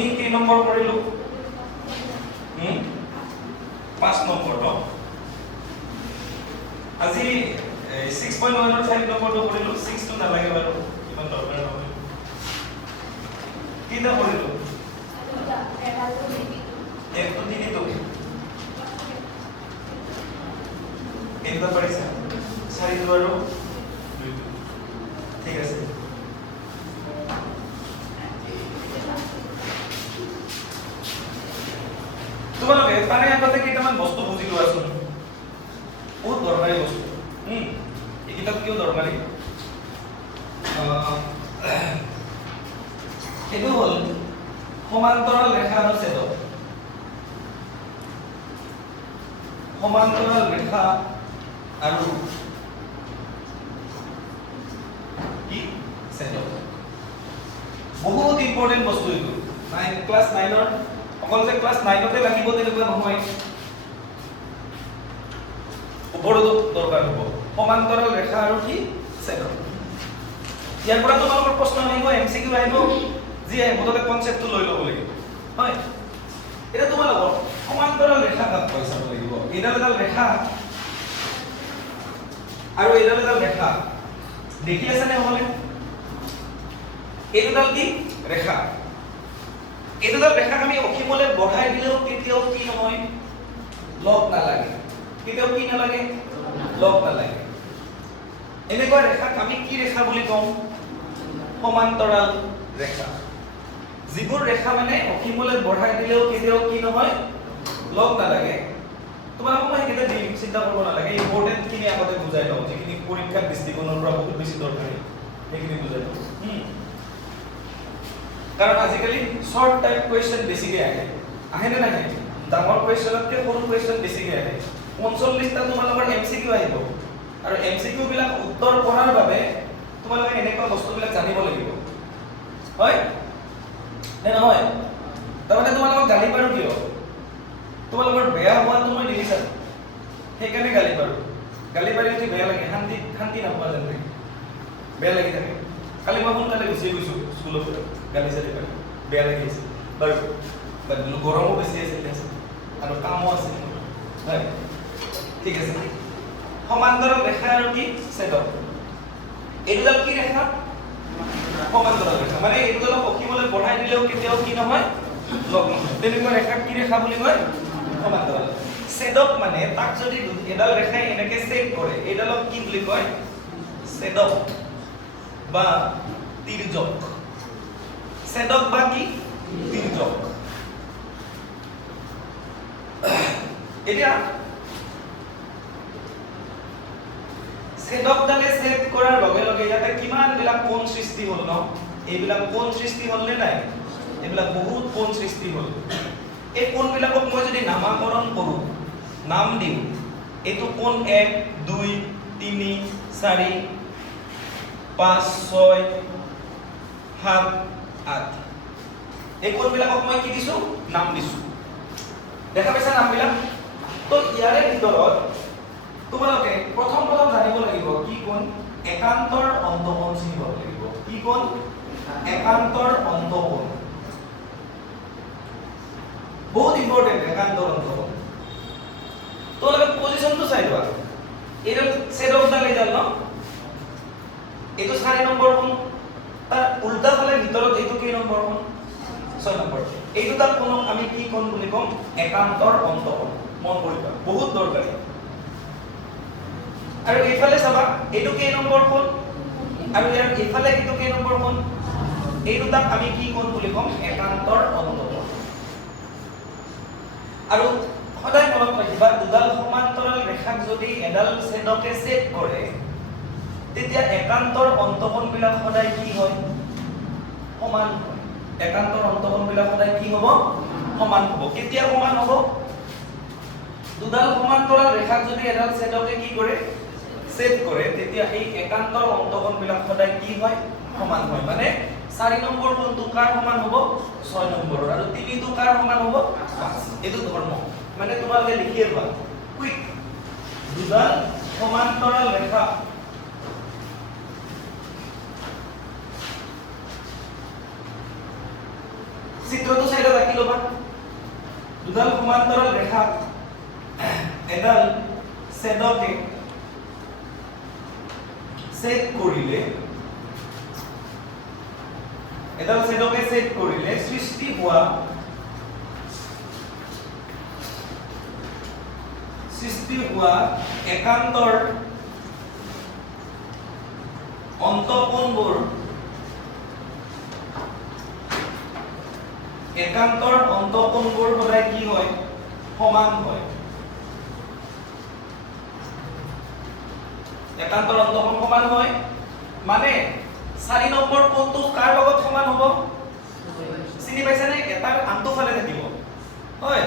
আমি কি নম্বৰ কৰিলো 5 নম্বৰ ন আজি 6.1 ৰ 5 নম্বৰটো কৰিলো 6 টো নালাগে বাৰু ইমান দৰকাৰ নহয় কিটা কৰিলো একটো তিনিটো এটা পাৰিছে 4 টো আৰু 2 ঠিক আছে তোমালোকে তাৰে আগতে কেইটামান বস্তু বুজি লোৱাচোন বহুত দৰকাৰী বস্তু এই কিতাপ কিয় দৰকাৰী এইটো হ'ল সমান্তৰাল ৰেখা আৰু ছেদক সমান্তৰাল ৰেখা আৰু কি ছেদক বহুত ইম্পৰ্টেন্ট বস্তু এইটো ক্লাস 9 ৰ অকল যে ক্লাস 9 তে লাগিব তেনেকুৱা নহয় ওপৰতো দৰকাৰ হ'ব সমান্তৰাল ৰেখা আৰু কি ছেদক ইয়াৰ পৰা তোমালোকৰ প্ৰশ্ন আহিব এমসিকিউ আহিব যি মুঠতে কনসেপ্টটো লৈ ল'ব লাগিব হয় এটা তোমালোকৰ সমান্তৰাল ৰেখা কাক কৈ চাব লাগিব এডাল ৰেখা আৰু এডাল ৰেখা দেখি আছে নে হ'লে এইডাল কি ৰেখা এইডাল ৰেখাক আমি অখিমলে বঢ়াই দিলেও কেতিয়াও কি নহয় লগ নালাগে কেতিয়াও কি নালাগে লগ নালাগে এনেকুৱা ৰেখাক আমি কি ৰেখা বুলি কম সমান্তৰাল ৰেখা যিবোৰ ৰেখা মানে অখিমলে বঢ়াই দিলেও কেতিয়াও কি নহয় লগ নালাগে তোমালোকক মই কেতিয়া দিম চিন্তা কৰিব নালাগে ইম্পৰ্টেন্ট খিনি আগতে বুজাই লওঁ যিখিনি পৰীক্ষাৰ দৃষ্টিকোণৰ পৰা বহুত বেছি দৰকাৰী সেইখিনি বুজাই লওঁ কাৰণ আজিকালি শৰ্ট টাইপ কোৱেশ্চন বেছিকে আহে নে নাহে ডাঙৰ কোৱেশ্চনতকে সৰু কোৱেশ্চন বেছিকে আহে 45 টা তোমালোকৰ এমসিকিউ আহিব আৰু এমসিকিউ বিলাক উত্তৰ কৰাৰ বাবে তোমালোকে এনেকুৱা বস্তুবিলাক জানিব লাগিব হয় নে নহয় তাৰমানে তোমালোকক গালি পাৰো কিয় তোমালোকৰ বেয়া হোৱাটো মই দেখিছা সেইকাৰণে গালি পাৰি যদি বেয়া লাগে শান্তি নাপোৱা যেন লাগে বেয়া লাগি থাকে কালি মই সোনকালে গুচি গৈছো স্কুলৰ পৰা গালি চালি পাৰি বেয়া লাগি আছে বাৰু গৰমো বেছি আছিল আৰু কামো আছিল হয় ঠিক আছে সমান্তৰাল ৰেখা আৰু কি ছেদক এইডাল কি ৰেখা সমান্তৰাল ৰেখা মানে এইডালক অখিমলে বঢ়াই দিলেও কেতিয়াও কি নহয় লগ নহয় তেনেকুৱা ৰেখা কি ৰেখা বুলি কয় সমান্তৰাল ছেদক মানে তাক যদি এডাল ৰেখাই এনেকে ছেদ কৰে এইডালক কি বুলি কয় ছেদক বা তিৰ্যক ছেদক বা কি তিৰ্যক এতিয়া ছেদকডালে ছেদ কৰাৰ লগে লগে ইয়াতে কিমান বিলাক কোণ সৃষ্টি হ'ল ন এইবিলাক কোণ সৃষ্টি হ'ল নে নাই এইবিলাক বহুত কোণ সৃষ্টি হ'ল এই কোণবিলাকক মই যদি নামাকৰণ কৰো নাম দিও এইটো কোণ 1 2 3 4 5 6 7 8 এই কোণবিলাকক মই কি দিছো নাম দিছো দেখা পাইছা নামবিলাক তো ইয়াৰে ভিতৰত তোমালোকে প্ৰথম জানিব লাগিব কি কোণ একান্তৰ অন্তঃকোণ চিনিব লাগিব কি কোণ একান্তৰ অন্তঃকোণ বহুত ইম্পৰ্টেন্ট একান্তৰ অন্তঃকোণ তোমালোকে পজিশনটো চাই লোৱা এইটো ছেদকডাল এইডাল ন এইটো 4 নম্বৰ কোণ তাৰ উল্টা ফালে ভিতৰত এইটো কি নম্বৰ কোণ 6 নম্বৰ এইটো তাৰ কোণক আমি কি কোণ বুলি কম একান্তৰ অন্তঃকোণ মন কৰিবা বহুত দৰকাৰী আৰু এইফালে চাবা এইটো কেই নম্বৰ কোণ আৰু ইয়াৰ এইফালে এইটো কেই নম্বৰ কোণ এই দুটাক আমি কি কোণ বুলি কম একান্তৰ অন্তঃকোণ আৰু সদায় মনত ৰাখিবা দুডাল সমান্তৰাল ৰেখাক যদি এডাল ছেদকে ছেদ কৰে তেতিয়া একান্তৰ অন্তঃকোণ বিলাক সদায় কি হয় সমান হয় একান্তৰ অন্তঃকোণ বিলাক সদায় কি হ'ব সমান হ'ব কেতিয়া সমান হ'ব দুডাল সমান্তৰাল ৰেখাক যদি এডাল ছেদকে কি কৰে ছেদ কৰে তেতিয়া এই একান্তৰ অন্তঃকোণ বিলাক সদায় কি হয় সমান হয় মানে 4 নম্বৰ কোণটো কাৰ সমান হ'ব 6 নম্বৰৰ আৰু 3 টো কাৰ সমান হ'ব 5 এইটো ধৰ্ম মানে তোমালোকে লিখিয়ে লোৱা কুইক দুডাল সমান্তৰাল ৰেখা চিত্ৰটো চাইডত আঁকি ল'বা দুডাল সমান্তৰাল ৰেখা এডাল ছেদকে ছেদ কৰিলে সৃষ্টি হোৱা একান্তৰ অন্তঃকোণবোৰ সদায় কি হয় সমান হয় একান্তৰ অন্তঃকোণ সমান হয় মানে 4 নম্বৰ কোণটো কাৰ লগত সমান হ'ব চিনি পাইছানে এটাৰ আনটো ফালে থাকিব হয়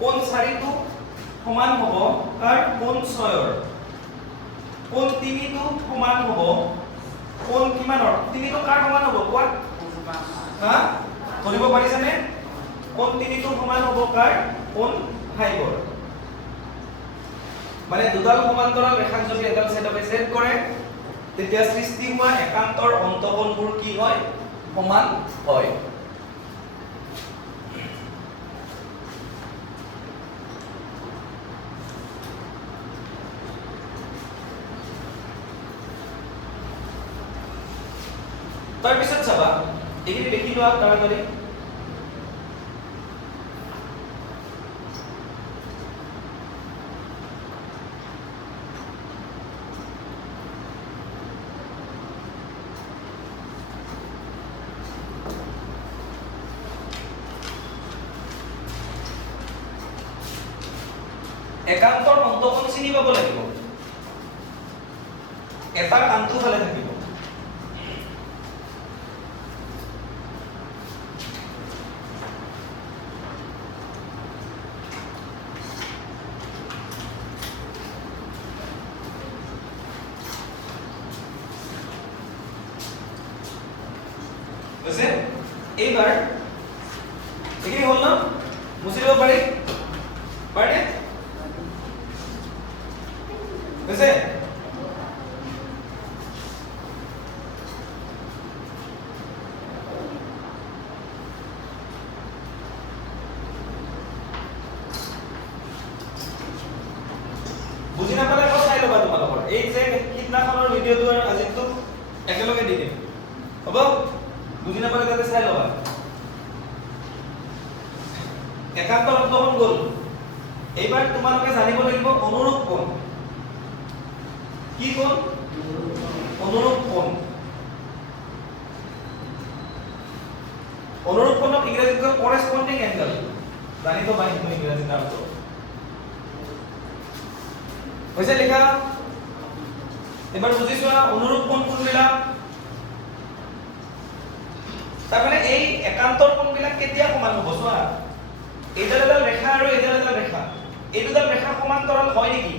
কোণ 4 টো সমান হ'ব কাৰ কোণ 6 ৰ কোণ 3 টো সমান হ'ব কোণ কিমানৰ 3 টো কাৰ সমান হ'ব কোৱা হা ধৰিব পাৰিছানে কোণ 3 টো সমান হ'ব কাৰ কোণ 5 ৰ মানে দুডাল সমান্তৰাল ৰেখাক যদি এডাল ছেদকে ছেদ কৰে তেতিয়া সৃষ্টি হোৱা একান্তৰ অন্তঃকোণবোৰ কি হয় সমান হয় তাৰ পিছত চাবা এইখিনি লিখি লোৱা তাড়াতাড়ি একান্তৰ অন্তঃকোণ চিনি পাব লাগিব এটা কাণটো ফালে থাকিব বুঝছে এইবাৰ এইখিনি হল না মুছি দিব পাৰি পাৰি বুঝছে বুজি নাপালে আকৌ চাই ল'বা তোমালোকৰ এই যে কিতনাখনৰ ভিডিওটো আৰু আজিটো একেলগে দি দিম হ'ব বুজি নাপালে তাতে চাই ল'বা একান্তৰ অন্তঃকোণ গ'ল এইবাৰ তোমালোকে জানিব লাগিব অনুৰূপ কোণ কি কোণ অনুৰূপ কোণ ইংৰাজীত কয় কৰেসপন্ডিং এংগল জানি তো পাই তুমি ইংৰাজী নামটো হৈছে লিখা এবাৰ বুজিছো অনুৰূপ কোণ কোনবিলাক তাৰমানে এই একান্তৰ কোণবিলাক কেতিয়া সমান হ'ব চোৱা এইডাল ৰেখা আৰু এইডাল ৰেখা এই দুডাল ৰেখা সমান্তৰাল হয় নেকি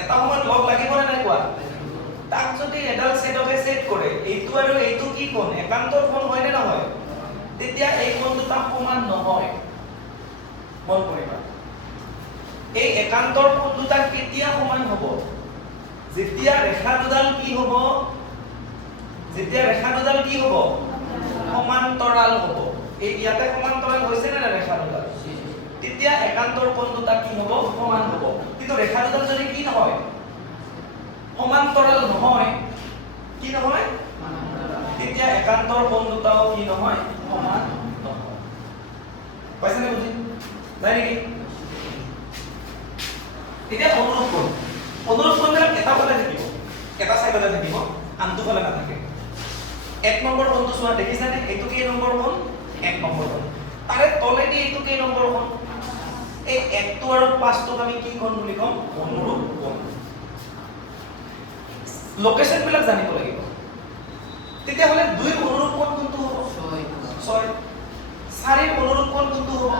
এটা সময়ত লগ লাগিব নে নাই কোৱা তাক যদি এডাল ছেদকে ছেদ কৰে এইটো আৰু এইটো কি কোণ একান্তৰ কোণ হয় নে নহয় তেতিয়া এই কোণ দুটা সমান নহয় মন কৰিবা এই একান্তৰ কোণ দুটা কেতিয়া সমান হ'ব যেতিয়া ৰেখা দুডাল কি হ'ব সমান্তৰাল হ'ব এই ইয়াতে সমান্তৰাল হৈছে নে ৰেখা দুডাল তেতিয়া একান্তৰ কোণ দুটা কি হ'ব সমান হ'ব কিন্তু ৰেখা দুডাল যদি কি নহয় সমান্তৰাল নহয় কি নহয় তেতিয়া একান্তৰ কোণ দুটাও কি নহয় সমান নহয় পাইছানে বুজি নাই নেকি এতিয়া অনুৰূপ কোণবিলাক এটা ফালে থাকিব এটা সাইডতে থাকিব আনটো ফালে নাথাকে এক নম্বৰ কোণটো চোৱা দেখিছানে এইটো কি নম্বৰ কোণ এক নম্বৰ কোণ তাৰে তলেদি এইটো কি নম্বৰ কোণ এই 1 টো আৰু 5 টোক আমি কি কোণ বুলি কম অনুৰূপ কোণ লোকেশন বিলাক জানিব লাগিব তেতিয়া হলে 2 ৰ অনুৰূপ কোণ কোনটো হ'ব 6 4 ৰ অনুৰূপ কোণ কোনটো হ'ব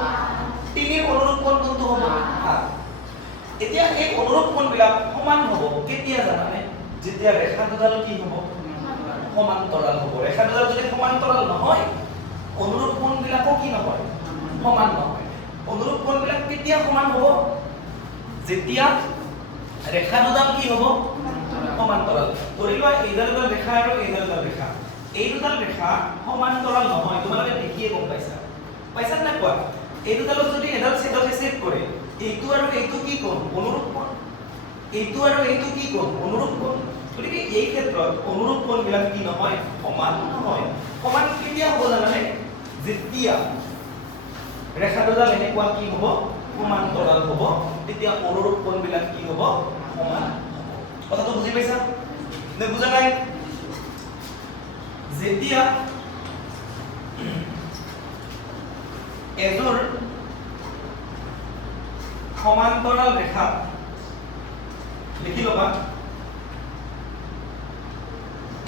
3 ৰ অনুৰূপ কোণ কোনটো হ'ব 7 এতিয়া এই অনুৰূপ কোণবিলাক সমান হ'ব কেতিয়া জানানে যেতিয়া ৰেখা দুডাল কি হ'ব সমান্তৰাল হ'ব ৰেখা দুডাল যদি সমান্তৰাল নহয় অনুৰূপ কোণবিলাকো কি নহয় সমান নহয় অনুৰূপ কোণবিলাক কেতিয়া সমান হ'ব যেতিয়া ৰেখা দুডাল কি হ'ব সমান্তৰাল ধৰি লোৱা এইডাল ৰেখা আৰু এইডাল ৰেখা এই দুডাল ৰেখা সমান্তৰাল নহয় তোমালোকে দেখিয়ে গম পাইছা পাইছা না কোৱা এই দুডালত যদি এডাল ছেদকে ছেদ কৰে এইটো আৰু এইটো কি কোণ অনুৰূপ কোণ এইটো আৰু এইটো কি কোণ অনুৰূপ কোণ গতিকে এই ক্ষেত্ৰত অনুৰূপ কোণবিলাক কি নহয় সমান নহয় সমান কেতিয়া হ'ব জানানে যেতিয়া ৰেখা দুডাল এনেকুৱা কি হ'ব সমান্তৰাল হ'ব তেতিয়া অনুৰূপ কোণবিলাক কি হ'ব সমান হ'ব কথাটো বুজি পাইছা নে বুজা নাই যেতিয়া এযোৰ সমান্তৰাল ৰেখা লিখি ল'বা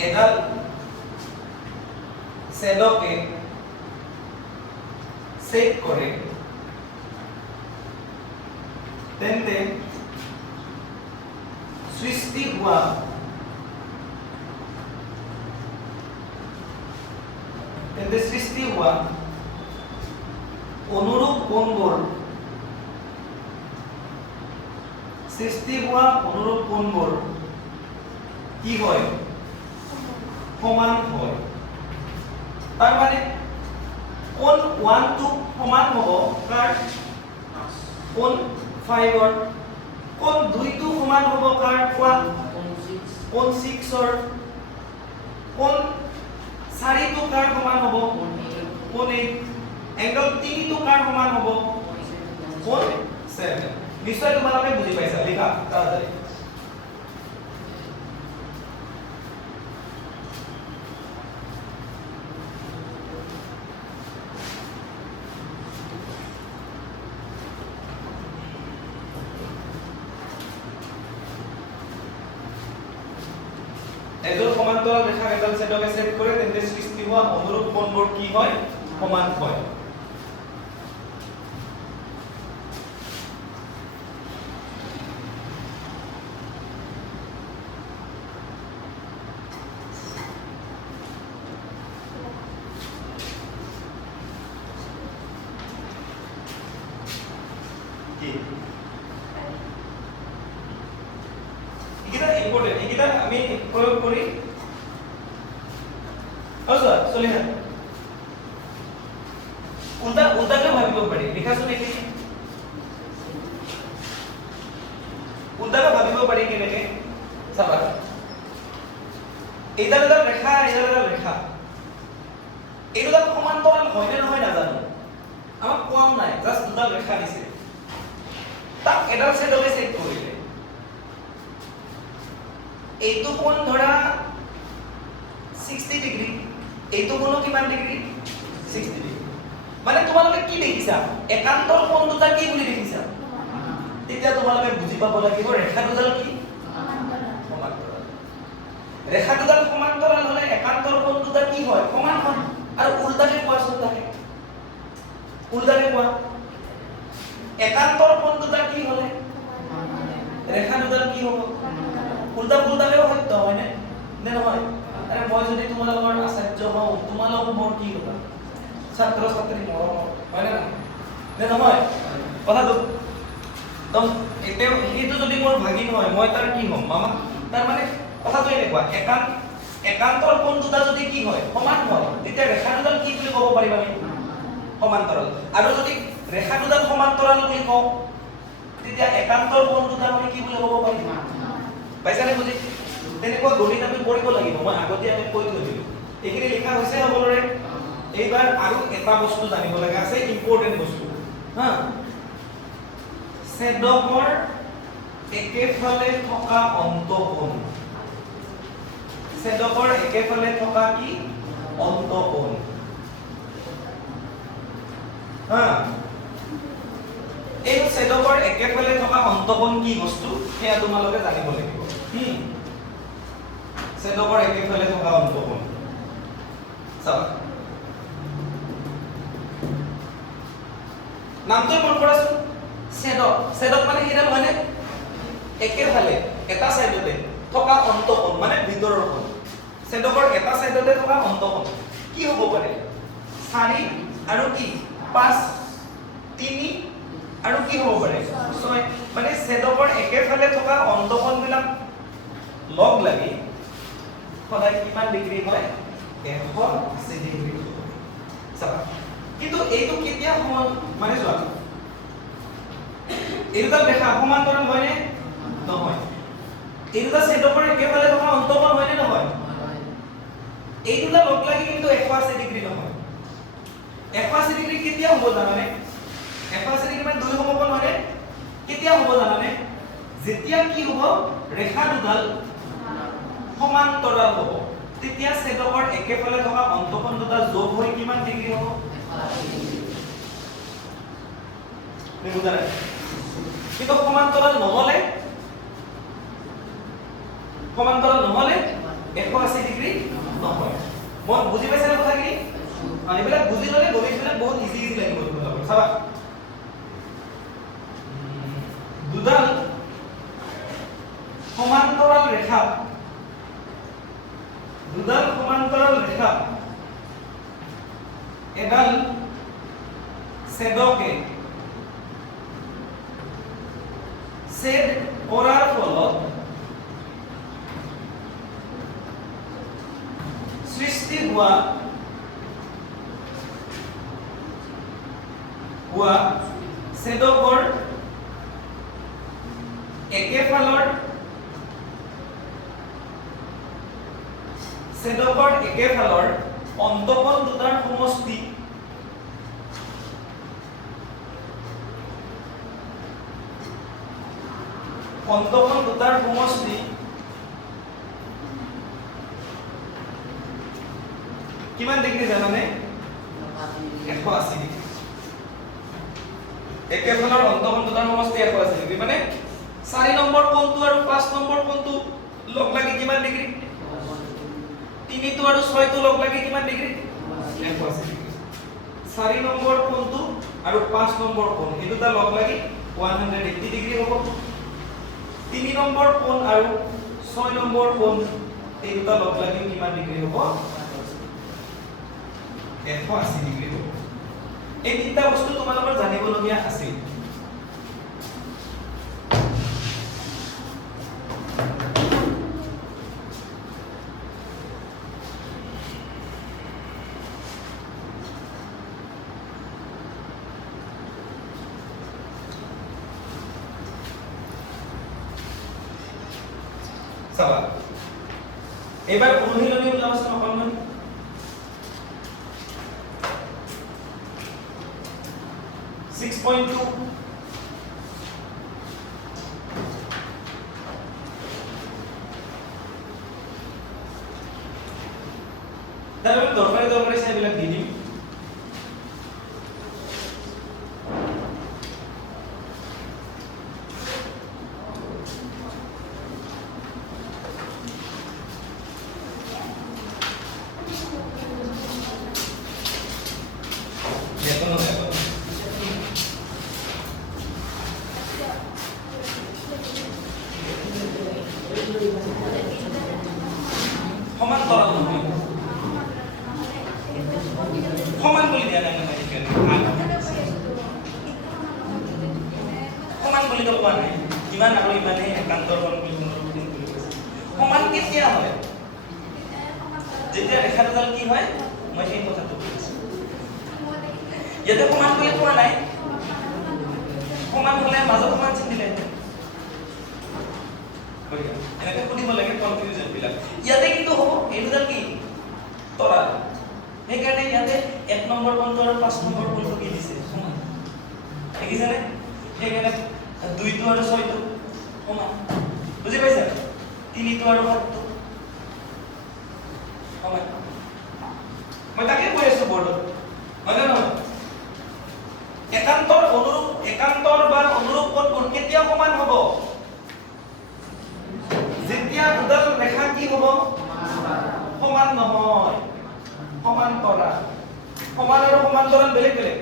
এডাল ছেদকে ছেদ কৰে তেন্তে সৃষ্টি হোৱা অনুৰূপ কোণবোৰ কি হয় সমান হয় তাৰ মানে কোণ 1 টো সমান হ'ব কাৰ কোণ 5 ৰ কোণ 2 টো সমান হ'ব কাৰ কোৱা কোণ 6 ৰ কোণ 4 টো কাৰ সমান হ'ব কোণ 8 এংগল 3 টো কাৰ সমান হ'ব কোণ 7 নিশ্চয় তোমালোকে বুজি পাইছা লিখা তাড়াতাড়ি এযোৰ সমান্তৰাল ৰেখা এডাল ছেদকে ছেদ কৰে তেন্তে সৃষ্টি হোৱা অনুৰূপ কোণবোৰ কি হয় সমান হয় এইকেইটা আমি প্ৰয়োগ কৰি চলি না উল্টাকে ভাবিব পাৰি লিখাচোন এইখিনি উল্টাকে ভাবিব পাৰি কেনেকে চাবা এইডাল ৰেখা এই দুডাল সমান্তৰাল হয় নে নহয় নাজানো আমাক কোৱাও নাই জাস্ট দুডাল ৰেখা দিছে তাক এডাল ছেদকে ছেদ কৰিলে এইটো কোণ ধৰা 60 ডিগ্ৰী এইটো কোণো কিমান ডিগ্ৰী 60 ডিগ্ৰী মানে তোমালোকে কি দেখিছা একান্তৰ কোণ দুটা কি বুলি দেখিছা তেতিয়া তোমালোকে বুজি পাব লাগিব ৰেখা দুডাল কি সমান্তৰাল ৰেখা দুডাল সমান্তৰাল হলে একান্তৰ কোণ দুটা কি হয় সমান হয় আৰু উল্টাকে কোৱাচোন তাকে উল্টাকে কোৱা একান্তৰ কোণ দুটা কি হলে ৰেখা দুডাল কি হ'ব উল্টা পুল্টালেও সত্য হয় নে নহয় আৰে মই যদি তোমালোকৰ আচাৰ্য হওঁ তোমালোক মোৰ কি হ'বা ছাত্ৰ ছাত্ৰী মৰম হয় নে নহয় কথাটো তো এইটো যদি মোৰ ভাগিন হয় মই তাৰ কি হ'ম মামা তাৰ মানে কথাটো এনেকুৱা একান্তৰ কোণ দুটা যদি কি হয় সমান হয় তেতিয়া ৰেখা দুডাল কি বুলি ক'ব পাৰিম আমি সমান্তৰাল আৰু যদি ৰেখা দুডাল সমান্তৰাল বুলি কওঁ তেতিয়া একান্তৰ কোণ দুটা আমি কি বুলি ক'ব পাৰিম পাইছানে বুজি তেনেকুৱা গণিত আমি কৰিব লাগিব মই আগতীয়াকৈ কৈ থৈ দিলোঁ এইখিনি লিখা হৈছে সকলোৰে এইবাৰ আৰু এটা বস্তু জানিব লগা আছে ইম্পৰ্টেন্ট বস্তু হা ছেদকৰ একেফালে থকা অন্তঃকোণ ছেদকৰ একেফালে থকা কি অন্তঃকোণ হা এই ছেদকৰ একেফালে থকা অন্তঃকোণ কি বস্তু সেয়া তোমালোকে জানিব লাগিব ছেদকৰ একেফালে থকা অন্তঃকোণ চাবা নামটো মন কৰাচোন ছেদক মানে কিটা মানে একেফালে এটা সাইডতে থকা অন্তঃকোণ মানে ভিতৰৰ কোণ ছেদকৰ এটা সাইডতে থকা অন্তঃকোণ কি হ'ব পাৰে 4 আৰু কি 5 3 আৰু কি হ'ব পাৰে 6 মানে ছেদকৰ একেফালে থকা অন্তঃকোণবিলাক লগ লাগি সদায় কিমান ডিগ্ৰী হয় 180 ডিগ্ৰী হ'ব চাবা কিন্তু এইটো কেতিয়া সমান মানে চোৱা এই দুটা ৰেখা সমান্তৰাল হয় নে নহয় এই দুটা ছেদকৰ একেফালে থকা অন্তঃকোণ হয় নে নহয় এই দুটা লগ লাগি কিন্তু 180 ডিগ্ৰী নহয় 180 ডিগ্ৰী কেতিয়া হ'ব জানানে 180 ডিগ্ৰী মানে দুই সমকোণ হয় নে কেতিয়া হ'ব জানানে যেতিয়া কি হ'ব ৰেখা দুডাল সমান্তৰাল হ'ব তেতিয়া ছেদকৰ একেফালে থকা অন্তঃকোণ দুটা যোগ হৈ কিমান ডিগ্ৰী হ'ব 180 বুজা নাই কিন্তু সমান্তৰাল নহলে 180 ডিগ্ৰী নহয় মই বুজি পাইছা না কথাখিনি এইবিলাক বুজি ললে গণিতবিলাক বহুত ইজি লাগিব তোমালোকৰ চাবা দুডাল সমান্তৰাল ৰেখা এডাল ছেদকে ছেদ কৰাৰ ফলত সৃষ্টি হোৱা ছেদকৰ একেফালৰ অন্তঃকোণ দুটাৰ সমষ্টি কিমান ডিগ্ৰী জানানে 180 ডিগ্ৰী একেফালৰ অন্তঃকোণ দুটাৰ সমষ্টি 180 ডিগ্ৰী মানে 4 নম্বৰ কোণটো আৰু 5 নম্বৰ কোণটো লগ লাগি কিমান ডিগ্ৰী 3 টো আৰু 6 টো লগ লাগি কিমান ডিগ্ৰী 180 ডিগ্ৰী 4 নম্বৰ কোণটো আৰু 5 নম্বৰ কোণ এই দুটা লগ লাগি 180 ডিগ্ৰী হ'ব 3 নম্বৰ কোণ আৰু 6 নম্বৰ কোণ এই দুটা লগ লাগি কিমান ডিগ্ৰী হ'ব 180 ডিগ্ৰী হ'ব এই তিনটা বস্তু তোমালোকৰ জানিবলগীয়া আছিল চাবা এবাৰ অনুশীলনী উলাবাচোন অকণমান তাহলে দরকারি সেইবিলাক দি দিম সমান বুলি দিয়া নাই নহয় সমান বুলি তো কোৱা নাই ইমান আৰু ইমানে একান্তৰ কোণ বুলি সমান কেতিয়া হয় যেতিয়া ৰেখা দুডাল কি হয় মই সেই কথাটো কৈছো ইয়াতে সমান বুলি কোৱা নাই সমান হলে মাজত সমান চিন দিলে এনেকে সুধিব লাগে কনফিউজন বিলাক ইয়াতে কিন্তু হ'ব এই দুডাল কি তৰা সেইকাৰণে ইয়াতে 1 নম্বৰ কোণটো আৰু 5 নম্বৰ কোণটো কি দিছে সমান দেখিছানে সেইকাৰণে 2 টো আৰু 6 টো সমান বুজি পাইছা 3 টো আৰু 7 টো সমান মই তাকে কৈ আছো বৰ্ডত হয় না নহয় একান্তৰ বা অনুৰূপ কোণ কেতিয়া সমান হ'ব যেতিয়া দুডাল ৰেখা কি হ'ব সমান নহয় সমান্তৰাল সমান আৰু সমান্তৰাল বেলেগ বেলেগ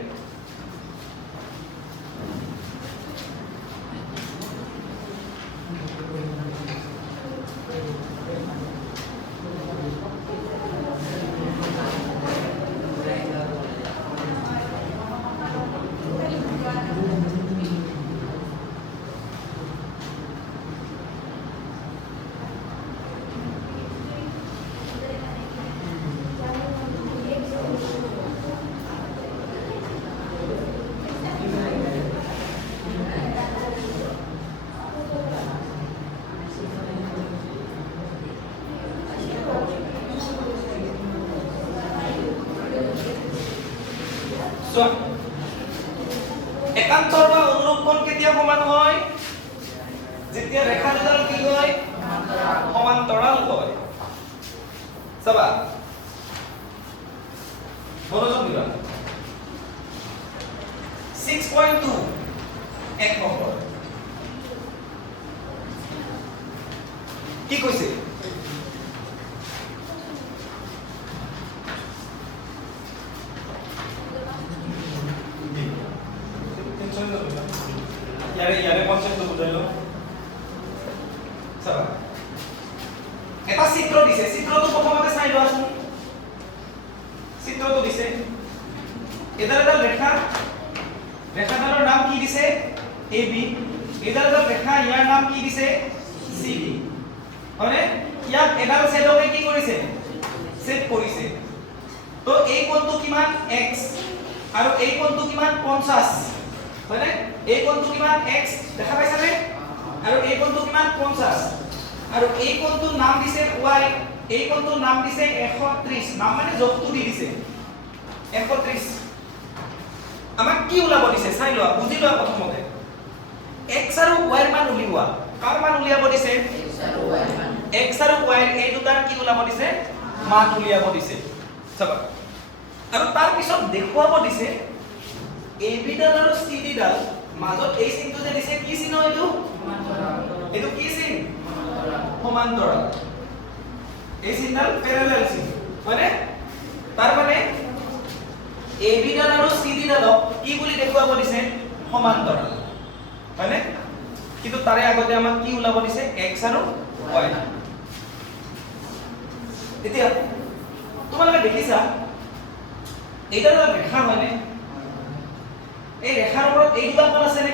চোৱা একান্তৰ বা অনুৰূপ কোণ কেতিয়া সমান হয় যেতিয়া ৰেখা দুডাল কি হয় সমান্তৰাল হয় চাবা মনোযোগ দিবা 6.2 এক নম্বৰ কি কৈছে ইয়াৰে কনসেপ্টটো বুজাই লও চাবা এটা চিত্ৰ দিছে চিত্ৰটো প্ৰথমতে চাই লোৱাচোন চিত্ৰটো দিছে এডাল ৰেখা ৰেখাডালৰ নাম কি দিছে AB এডাল ৰেখা ইয়াৰ নাম কি দিছে CD হয়নে ইয়াক এডাল ছেদকে কি কৰিছে ছেদ কৰিছে তো এই কোণটো কিমান x আৰু এই কোণটো কিমান 50 হয়নে এই কোণটো কিমান x দেখা পাইছানে আৰু এই কোণটো কিমান 50 আৰু এই কোণটোৰ নাম দিছে y এই কোণটোৰ নাম দিছে 130 নাম মানে যোগটো দি দিছে 130 আমাক কি উলাব দিছে চাই লোৱা বুজি লোৱা প্ৰথমতে x আৰু y ৰ মান উলিওৱা কাৰ মান উলিয়াব দিছে x আৰু y এই দুটাৰ কি উলাব দিছে মান উলিয়াব দিছে চাবা আৰু তাৰ পিছত দেখুৱাব দিছে AB ডাল আৰু CD ডাল মাজত এই চিনটো যে দিছে কি চিন এইটো এইটো কি চিন সমান্তৰাল এই চিনডাল প্যাৰালাল চিন মানে তাৰ মানে AB ডাল আৰু CD ডালক কি বুলি দেখুৱাব দিছে সমান্তৰাল হয়নে কিন্তু তাৰে আগতে আমাক কি উলাব দিছে x আৰু y এতিয়া তোমালোকে দেখিছা এইটা ৰেখা হয়নে এই ৰেখাৰ ওপৰত এই দুটা কোণ আছে নে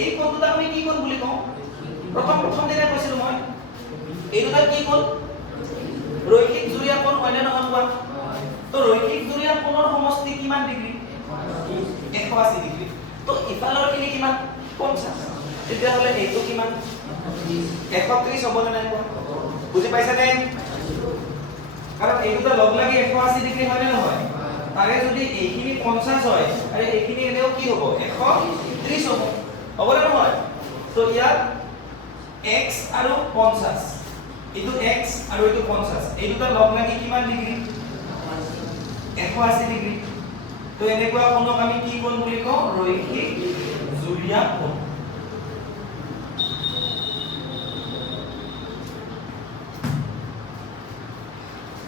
এই কোণ দুটা আমি কি কোণ বুলি কওঁ প্ৰথম দিনা কৈছিলো মই এই দুটা কি কোণ ৰৈখিক জুৰীয়া কোণ হয়নে নহয় কোৱা তো ৰৈখিক জুৰীয়া কোণৰ সমষ্টি কিমান ডিগ্ৰী 180 ডিগ্ৰী তো ইফালৰ খিনি কিমান 50 তেতিয়া হলে এইটো কিমান 130 হ'ব নে কোৱা বুজি পাইছা নে কাৰণ এই দুটা লগ লাগি 180 ডিগ্ৰী হয় নে নহয় তাৰে যদি এইখিনি 50 হয় আৰু এইখিনি এনেও কি হ'ব 130 হ'ব হ'ব নে নহয় তো ইয়াত x আৰু 50 এইটো x আৰু এইটো 50 এই দুটা লগ লাগি কিমান ডিগ্ৰী 180 ডিগ্ৰী তো এনেকুৱা কোণক আমি কি কোণ বুলি কওঁ ৰৈখিক জুৰীয়া কোণ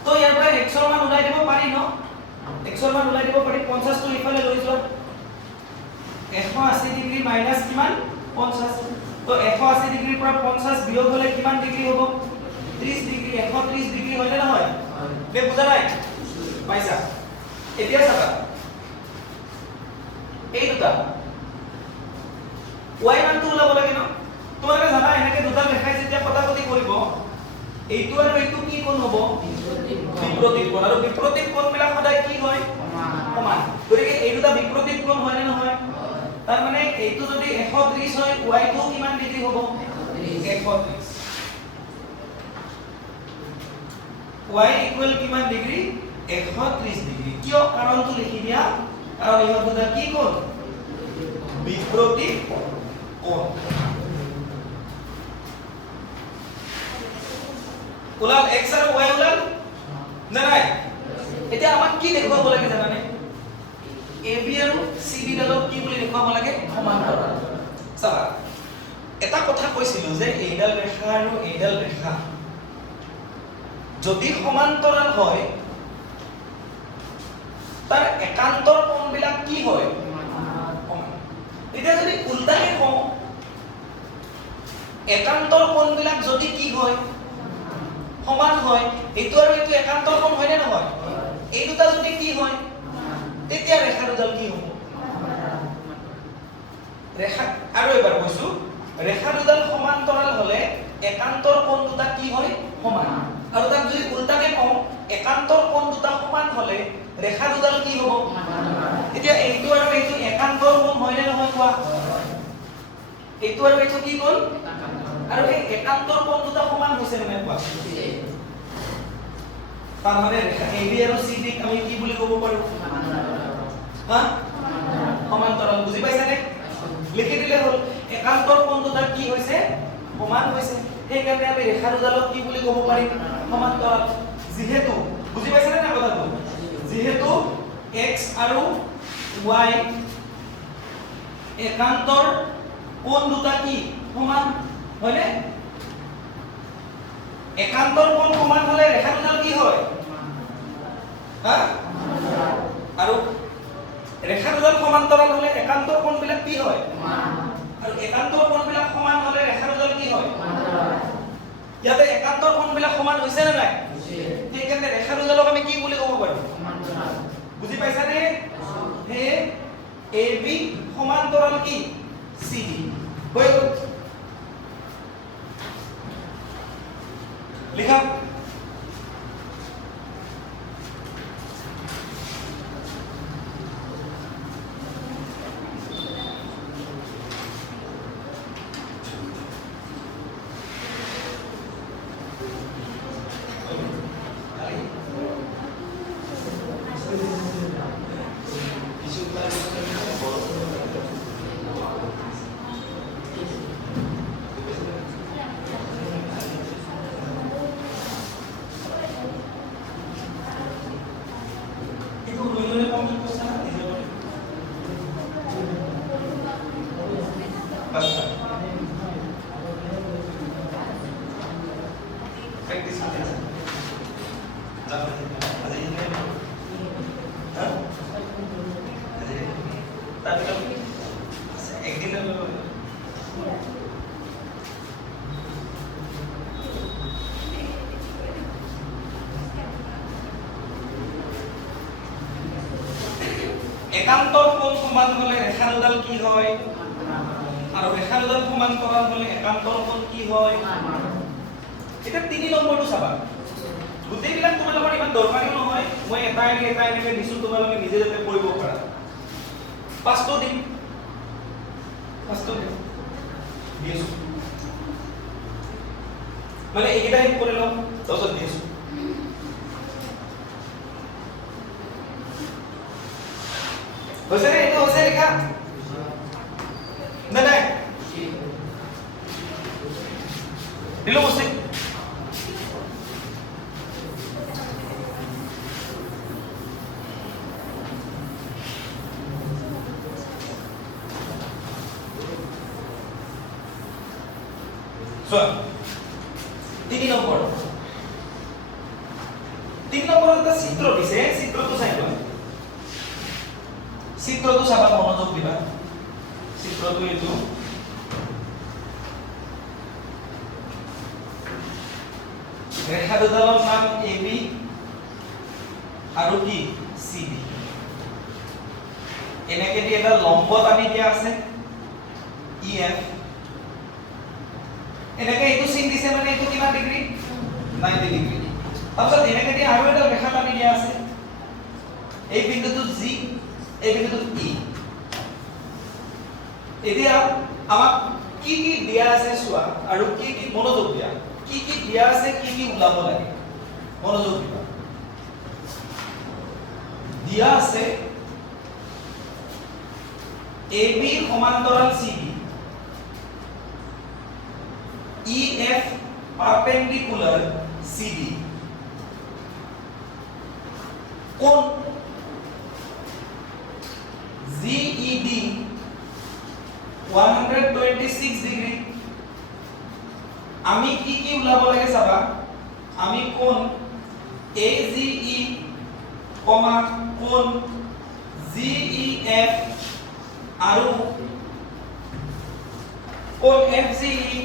তো ইয়াৰ পৰা x ৰ মান উলাই দিব পাৰি ন x ৰ মান উলাই দিব পাৰি 50 টো ইফালে লৈ যোৱা 180 ডিগ্ৰী মাইনাস কিমান 50 তো 180 ডিগ্ৰীৰ পৰা 50 বিয়োগ হলে কিমান ডিগ্ৰী হ'ব 30 ডিগ্ৰী 130 ডিগ্ৰী হয় নে নহয় তে বুজা নাই পাইছা এতিয়া চাবা এই দুটা y মানটো উলাব লাগে ন তোমালোকে জানা এনেকে দুটা ৰেখাই যেতিয়া কটাকটি কৰিব এইটো আৰু এইটো কি কোণ হ'ব বিপৰীত কোণ আৰু বিপৰীত কোণবিলাক সদায় কি হয় সমান গতিকে এই দুটা বিপৰীত কোণ হয় নে নহয় তাৰ মানে এইটো যদি 130 হয় y টো কিমান ডিগ্ৰী হ'ব 130 y ইকুৱেল কিমান ডিগ্ৰী 130 ডিগ্ৰী কিয় কাৰণটো লিখি দিয়া কাৰণ ইহঁত দুটা কি কোণ বিপৰীত কোণ উলাল x আৰু y উলাল না নাই এতিয়া আমাক কি দেখুৱাব লাগে জানানে AB আৰু CD ডালক কি বুলি দেখুৱাব লাগে সমান্তৰাল চাবা এটা কথা কৈছিলো যে এইডাল ৰেখা আৰু এইডাল ৰেখা যদি সমান্তৰাল হয় তাৰ একান্তৰ কোণবিলাক কি হয় সমান এতিয়া যদি উল্টাকে কওঁ একান্তৰ কোণবিলাক যদি কি হয় সমান হয় এইটো আৰু এইটো একান্তৰ কোণ হয় নে নহয় এই দুটা যদি কি হয় তেতিয়া ৰেখা দুডাল কি হ'ব ৰেখা আৰু এবাৰ কৈছো ৰেখা দুডাল সমান্তৰাল হলে একান্তৰ কোণ দুটা কি হয় সমান আৰু তাক যদি উল্টাকে কওঁ একান্তৰ কোণ দুটা সমান হলে ৰেখা দুডাল কি হ'ব এতিয়া এইটো আৰু এইটো একান্তৰ কোণ হয় নে নহয় কোৱা এইটো আৰু এইটো কি কোণ আৰু এই একান্তৰ কোণ দুটা সমান হৈছে নে নাই কোৱা তাৰ মানে ৰেখা AB আৰু CD ক আমি কি বুলি ক'ব পাৰো হা সমান্তৰাল বুজি পাইছানে লিখি দিলে হ'ল একান্তৰ কোণ দুটা কি হৈছে সমান হৈছে সেইকাৰণে আমি ৰেখা দুডালক কি বুলি ক'ব পাৰিম সমান্তৰাল যেহেতু বুজি পাইছানে না কথাটো যেহেতু x আৰু y একান্তৰ কোণ দুটা কি সমান হয়নে একান্তৰ কোণ সমান হলে ৰেখা দুডাল কি হয় হা আৰু ৰেখা দুডাল সমান্তৰাল হলে একান্তৰ কোণবিলাক কি হয় আৰু একান্তৰ কোণবিলাক সমান হলে ৰেখা দুডাল কি হয় ইয়াতে একান্তৰ কোণবিলাক সমান হৈছে নে নাই সেইকাৰণে ৰেখা দুডালক আমি কি বুলি ক'ব পাৰো বুজি পাইছানে হে AB সমান্তৰাল কি CD হৈ গ'ল লিখা একান্তৰ কোণ সমান হলে ৰেখা দুডাল কি হয় আৰু ৰেখা দুডাল সমান্তৰাল হলে একান্তৰ কোণ কি হয় এটা 3 নম্বৰটো চাবা গোটেইবিলাক তোমালোকৰ ইমান দৰকাৰী নহয় মই এটা এনেকে দিছো তোমালোকে নিজে যাতে কৰিব পাৰা পাঁচটো দিম দিছো মানে এইকেইটা হেল্প কৰি লওঁ তাৰপিছত দিছো হৈছে নে এইটো হৈছে লিখা না নাই দিলো বসে তিনি নম্বৰ এটা চিত্ৰ দিছে চিত্ৰটো চাই লোৱা চিত্ৰটো চাবা মনোযোগ দিবা চিত্ৰটো এইটো ৰেখা দুডালৰ নাম AB আৰু কি CD এনেকে দি এটা লম্ব টানি দিয়া আছে EF এনেকে এইটো চিন দিছে মানে এইটো কিমান ডিগ্ৰী 90 ডিগ্ৰী তাৰপিছত এনেকে দি আৰু এটা ৰেখা টানি দিয়া আছে এই বিন্দুটো G এই বিন্দুটো E এতিয়া আমাক কি দিয়া আছে চোৱা আৰু কি মনোযোগ দিয়া কি দিয়া আছে কি ওলাব লাগে মনোযোগ দিবা দিয়া আছে AB সমান্তৰাল CD EF perpendicular CD কোণ GED 126 ডিগ্ৰী আমি কি ওলাব লাগে চাবা আমি কোণ AGE কোণ GEF আৰু কোণ FGE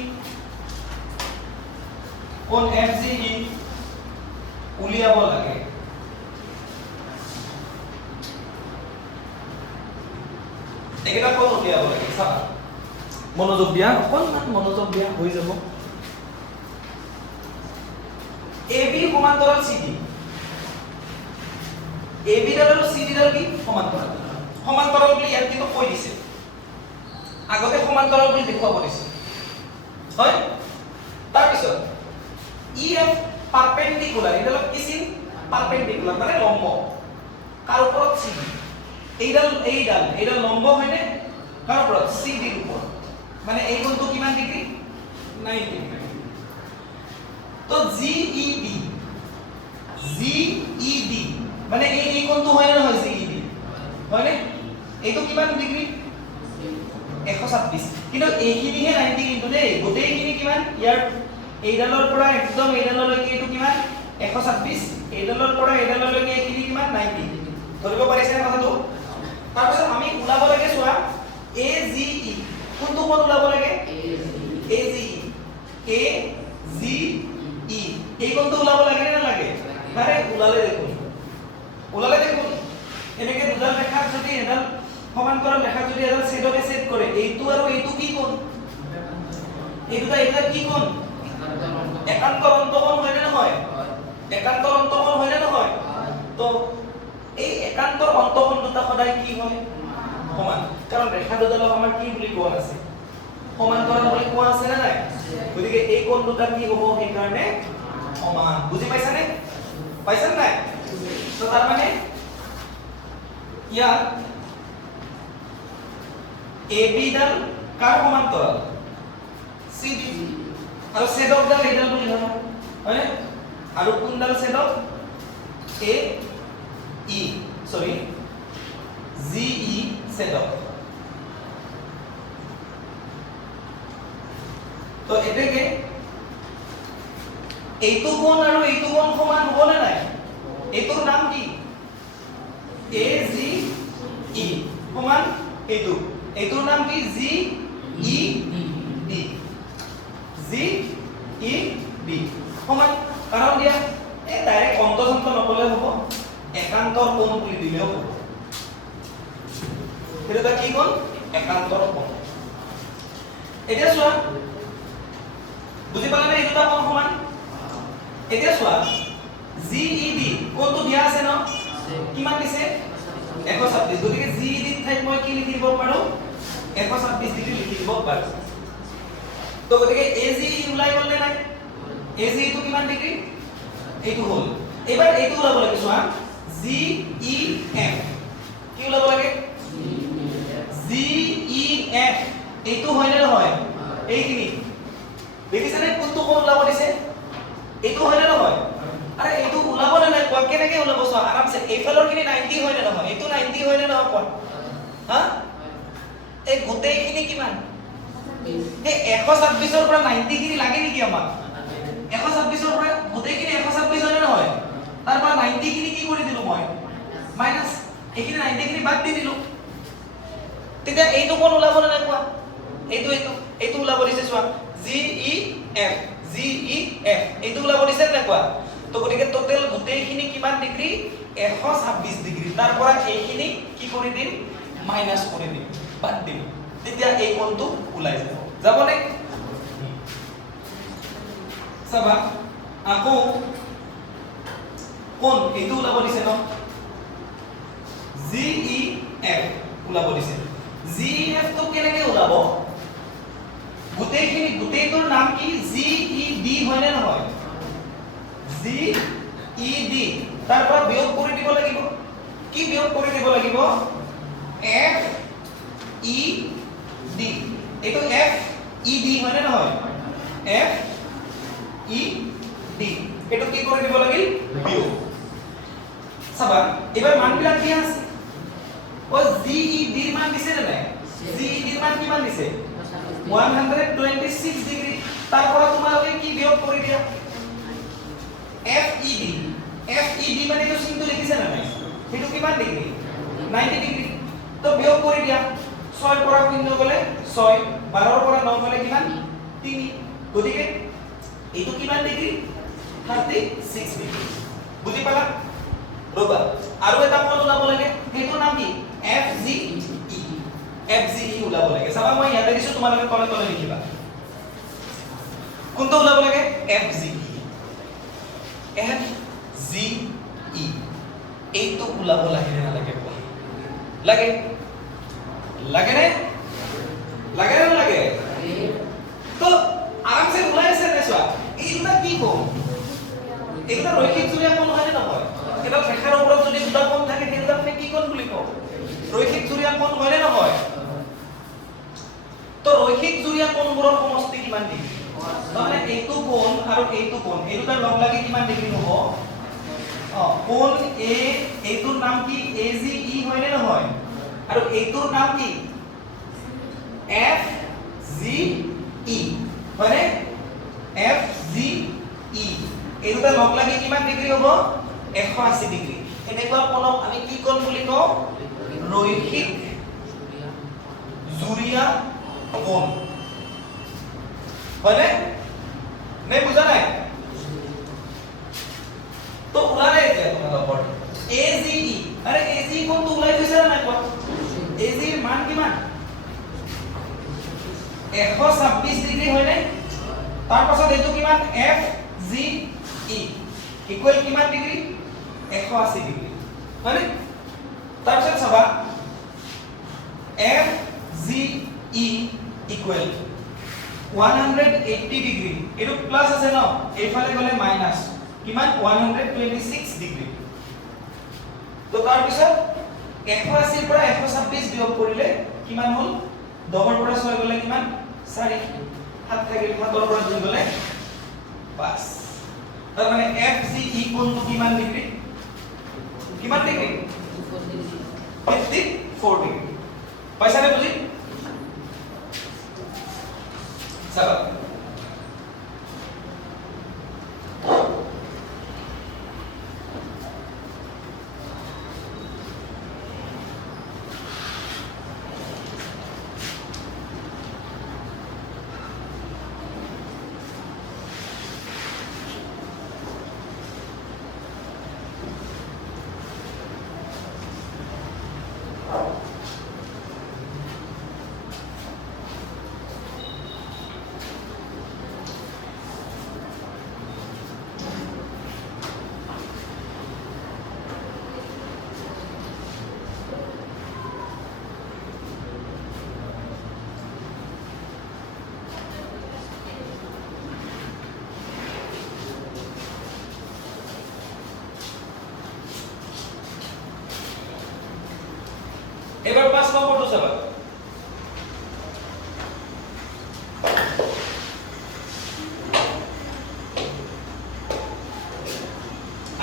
উলিয়াব লাগে একেটা কোণ উলিয়াব লাগে চাবা মনোযোগ দিয়া অকণমান মনোযোগ দিয়া হৈ যাব AB সমান্তৰাল CD AB ডাল আৰু CD ডাল কি সমান্তৰাল বুলি ইয়াত কিন্তু কৈ দিছে আগতে সমান্তৰাল বুলি দেখুৱাব দিছে হয় তাৰ পিছত EF পাৰপেন্ডিকুলাৰ এটা হলো কি চিন পাৰপেন্ডিকুলাৰ মানে লম্ব কাৰ উপৰ CD এইডাল লম্ব হয়নে কাৰ ওপৰত CD ৰ ওপৰত মানে এই কোণটো কিমান ডিগ্ৰী 90 ডিগ্ৰী তো GED মানে এই কোণটো হয় না নহয় GED হয়নে এইটো কিমান ডিগ্ৰী 126 কিন্তু এইখিনিহে 90 কিন্তু দেই গোটেইখিনি কিমান ইয়াৰ এইডালৰ পৰা একদম এইডাললৈকে এইটো কিমান 126 এইডালৰ পৰা এইডাললৈকে এইখিনি কিমান 90 ধৰিব পাৰিছে না কথাটো তাৰপিছত আমি ওলাব লাগে চোৱা AGE কোনটো কোণ ওলাব লাগে AGE এই কোণটো ওলাব লাগে না লাগে আৰে ওলালে দেখোন এনেকে দুডাল ৰেখাত যদি এডাল সমান্তৰাল ৰেখাত যদি এডাল ছেদকে ছেদ কৰে এইটো আৰু এইটো কি কোণ এই দুটা কি কোণ একান্তৰ অন্তঃকোণ হয় নে নহয় একান্তৰ অন্তঃকোণ হয় নে নহয় তো এই একান্তৰ অন্তঃকোণ দুটা সদায় কি হয় সমান কাৰণ ৰেখা দুডালক আমাৰ কি বুলি কোৱা আছে সমান্তৰাল বুলি কোৱা আছে না নাই গতিকে এই কোণ দুটা কি হ'ব এই কাৰণে সমান বুজি পাইছানে নাই তো তাৰ মানে ইয়াত AB ডাল কাৰ সমান্তৰাল CD আৰু ছেদক ডাল এইডাল বুলি ধৰা হয়নে আৰু কোনডাল ছেদক GE ছেদক তো এতেকে এইটো কোণ আৰু এইটো কোণ সমান হ'ব নে নাই এইটোৰ নাম কি AGE সমান এইটোৰ নাম কি GED সমান কাৰণ দিয়া এই ডাইৰেক্ট অন্তঃসন্ত নকলে হ'ব একান্তৰ কোণ বুলি দিলেও হ'ব এটা কি কোণ একান্তৰ কোণ এতিয়া চোৱা বুজি পালা নে এইটা কোণ সমান এতিয়া চোৱা GED কোণটো দিয়া আছে ন কিমান দিছে 126 গতিকে GED ঠাইত মই কি লিখি দিব পাৰো 126 ডিগ্ৰী লিখি দিব পাৰো তো গতিকে AGE ওলাই গ'ল নে নাই AGE টো কিমান ডিগ্ৰী এইটো হ'ল এবাৰ এইটো ওলাব লাগে চোৱা GEF কি ওলাব লাগে GEF এইটো হয় নে নহয় এইখিনি দেখিছানে কোনটো কোণ ওলাব দিছে এইটো হয় নে নহয় আরে এইটো ওলাব না নাই কোৱা কেনেকৈ ওলাব চোৱা আৰামছে এইফালৰ খিনি 90 হয় নে নহয় এইটো 90 হয় নে নহয় কোৱা হা এই গোটেইখিনি কিমান এই 126 ৰ পৰা 90 খিনি লাগে নেকি আমাক 126 ৰ পৰা গোটেইখিনি 126 হয় নে নহয় তাৰ পৰা 90 খিনি কি কৰি দিলো মই মাইনাস এইখিনি 90 খিনি বাদ দি দিলো তেতিয়া এইটো কোণ ওলাব না নাই কোৱা এইটো ওলাব দিছে চোৱা GEF এইটো ওলাব দিছে না কোৱা তো গতিকে টোটাল গোটেইখিনি কিমান ডিগ্ৰী 126 ডিগ্ৰী তাৰ পৰা এইখিনি কি কৰি দিম মাইনাস কৰি দিম বাদ দিম তেতিয়া এই কোণটো ওলাই যাব নে চাবা আকৌ কোণ এইটো ওলাব দিছে ন GEF ওলাব দিছে GEF তো কেনেকৈ ওলাব গোটেইটোৰ নাম কি GED হয় নে নহয় GED তাৰ পৰা বিয়োগ কৰি দিব লাগিব কি বিয়োগ কৰি দিব লাগিব FED এইটো FED হয় নে নহয় FED এইটো কি কৰি দিব লাগিল বিয়োগ চাবা এবাৰ মানবিলাক কি আছে ও GED ৰ মান দিছে নে নাই GED ৰ মান কিমান দিছে 126 ডিগ্ৰী তাৰ পৰা তোমালোকে কি বিয়োগ কৰি দিয়া FED মানে তো চিনটো লিখিছে না নাই সেইটো কিমান ডিগ্ৰী 90 ডিগ্ৰী তো বিয়োগ কৰি দিয়া 6 পৰা 0 গলে 6 12 পৰা 9 গলে কিমান 3 গতিকে এইটো কিমান ডিগ্ৰী 36 ডিগ্ৰী বুজি পালা ৰবা আৰু এটা কোণ ওলাব লাগে সেইটো নাম কি FGE ওলাব লাগে চাবা মই ইয়াতে দিছো তোমালোকে তলে লিখিবা কোনটো ওলাব লাগে FGE এইটো ওলাব লাগে না লাগে লাগে না লাগে তো আৰামছে ওলাই আছে নে চোৱা এইটা কি কোণ এইটা ৰৈখিক জুলীয়া কোণ হয় নে নহয় এটা ৰেখাৰ ওপৰত যদি দুটা কোণ থাকে সেইটা আমি কি কোণ বুলি কওঁ রৈখিক জুৰীয়া কোণ হয় নে নহয় তো ৰৈখিক জুৰীয়া কোণবোৰৰ সমষ্টি কিমান ডিগ্ৰী মানে এইটো কোণ আৰু এইটো কোণ এই দুটাৰ লগ লাগি কিমান ডিগ্ৰী হ'ব কোণ এ এইটোৰ নাম কি এজি ই হয় নে নহয় আৰু এইটোৰ নাম কি এফ জি ই হয় নে এফ জি ই এই দুটা লগ লাগি কিমান ডিগ্ৰী হ'ব 180 ডিগ্ৰী এনেকুৱা কোণক আমি কি কোণ বুলি কওঁ ৰৈখিক জুৰিয়া কোণ হয়নে নাই বুঝা নাই তো ওলালে এতিয়া তোমালোকৰ AGE আৰে AGE কোণটো ওলাই গৈছে না নাই কোৱা AGE ৰ মান কিমান 126 ডিগ্ৰী হয়নে তাৰ পাছত এইটো কিমান FGE ইকুৱেল কিমান ডিগ্ৰী 180 ডিগ্ৰী হয়নে তাৰপিছত চাবা FGE equal 180 ডিগ্ৰী এটো প্লাস আছে ন এইফালে গলে মাইনাস কিমান 126 ডিগ্ৰী তো তাৰপিছত 180 ৰ পৰা 126 বিয়োগ কৰিলে কিমান হল 10 ৰ পৰা 6 গলে কিমান 4 হাত থাকিল 7 ৰ পৰা 2 গলে 5 তাৰ মানে FGE কোণটো কিমান ডিগ্ৰী কিমান ডিগ্ৰী 54 ডিগ্ৰী পইচা নে বুঝি চাবা এবাৰ 5 নম্বৰটো চাবা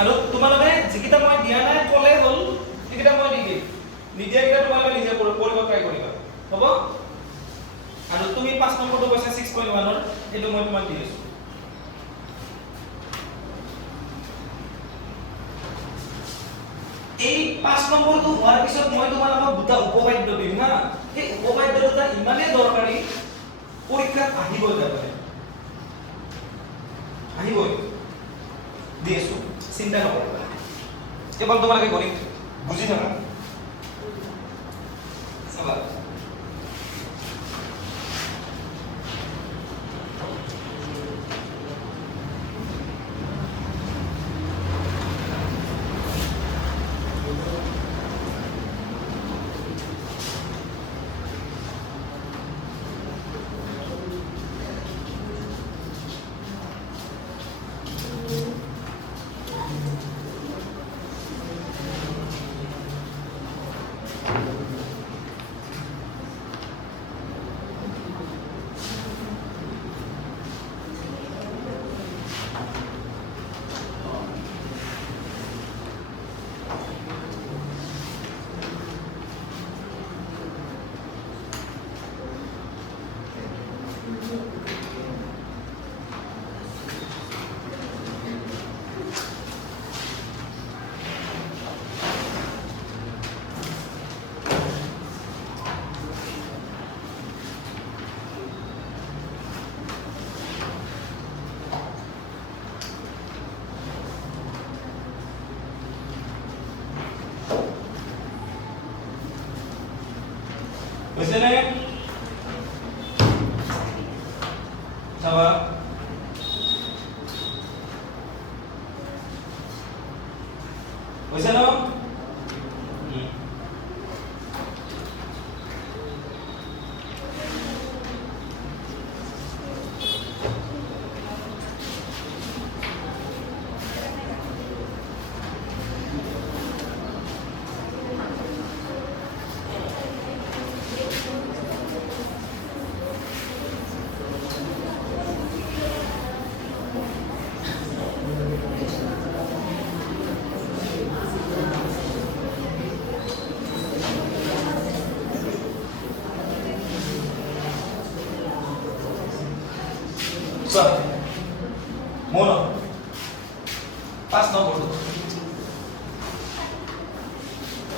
আৰু তোমালোকে যিকিটা মই দিয়া নাই কলে হল এইকিটা মই দি দিম নিদিয়া কিটা তোমালোকে নিজে কৰিব ট্ৰাই কৰিবা হ'ব আৰু তুমি 5 নম্বৰটো কৈছা 6.1 ৰ এটো মই তোমাক দি দিছো এই 5 নম্বৰটো হোৱাৰ পিছত মই তোমালোকক দুটা উপবাদ্য দিম না এই উপবাদ্য দুটা ইমানে দৰকাৰী পৰীক্ষাত আহিবই যাবে আহিবই দিছো চিন্তা নকৰিবা কেৱল তোমালোকে গণিত বুজি থাকা চাবা বুঝলে না চাবা বুঝলে না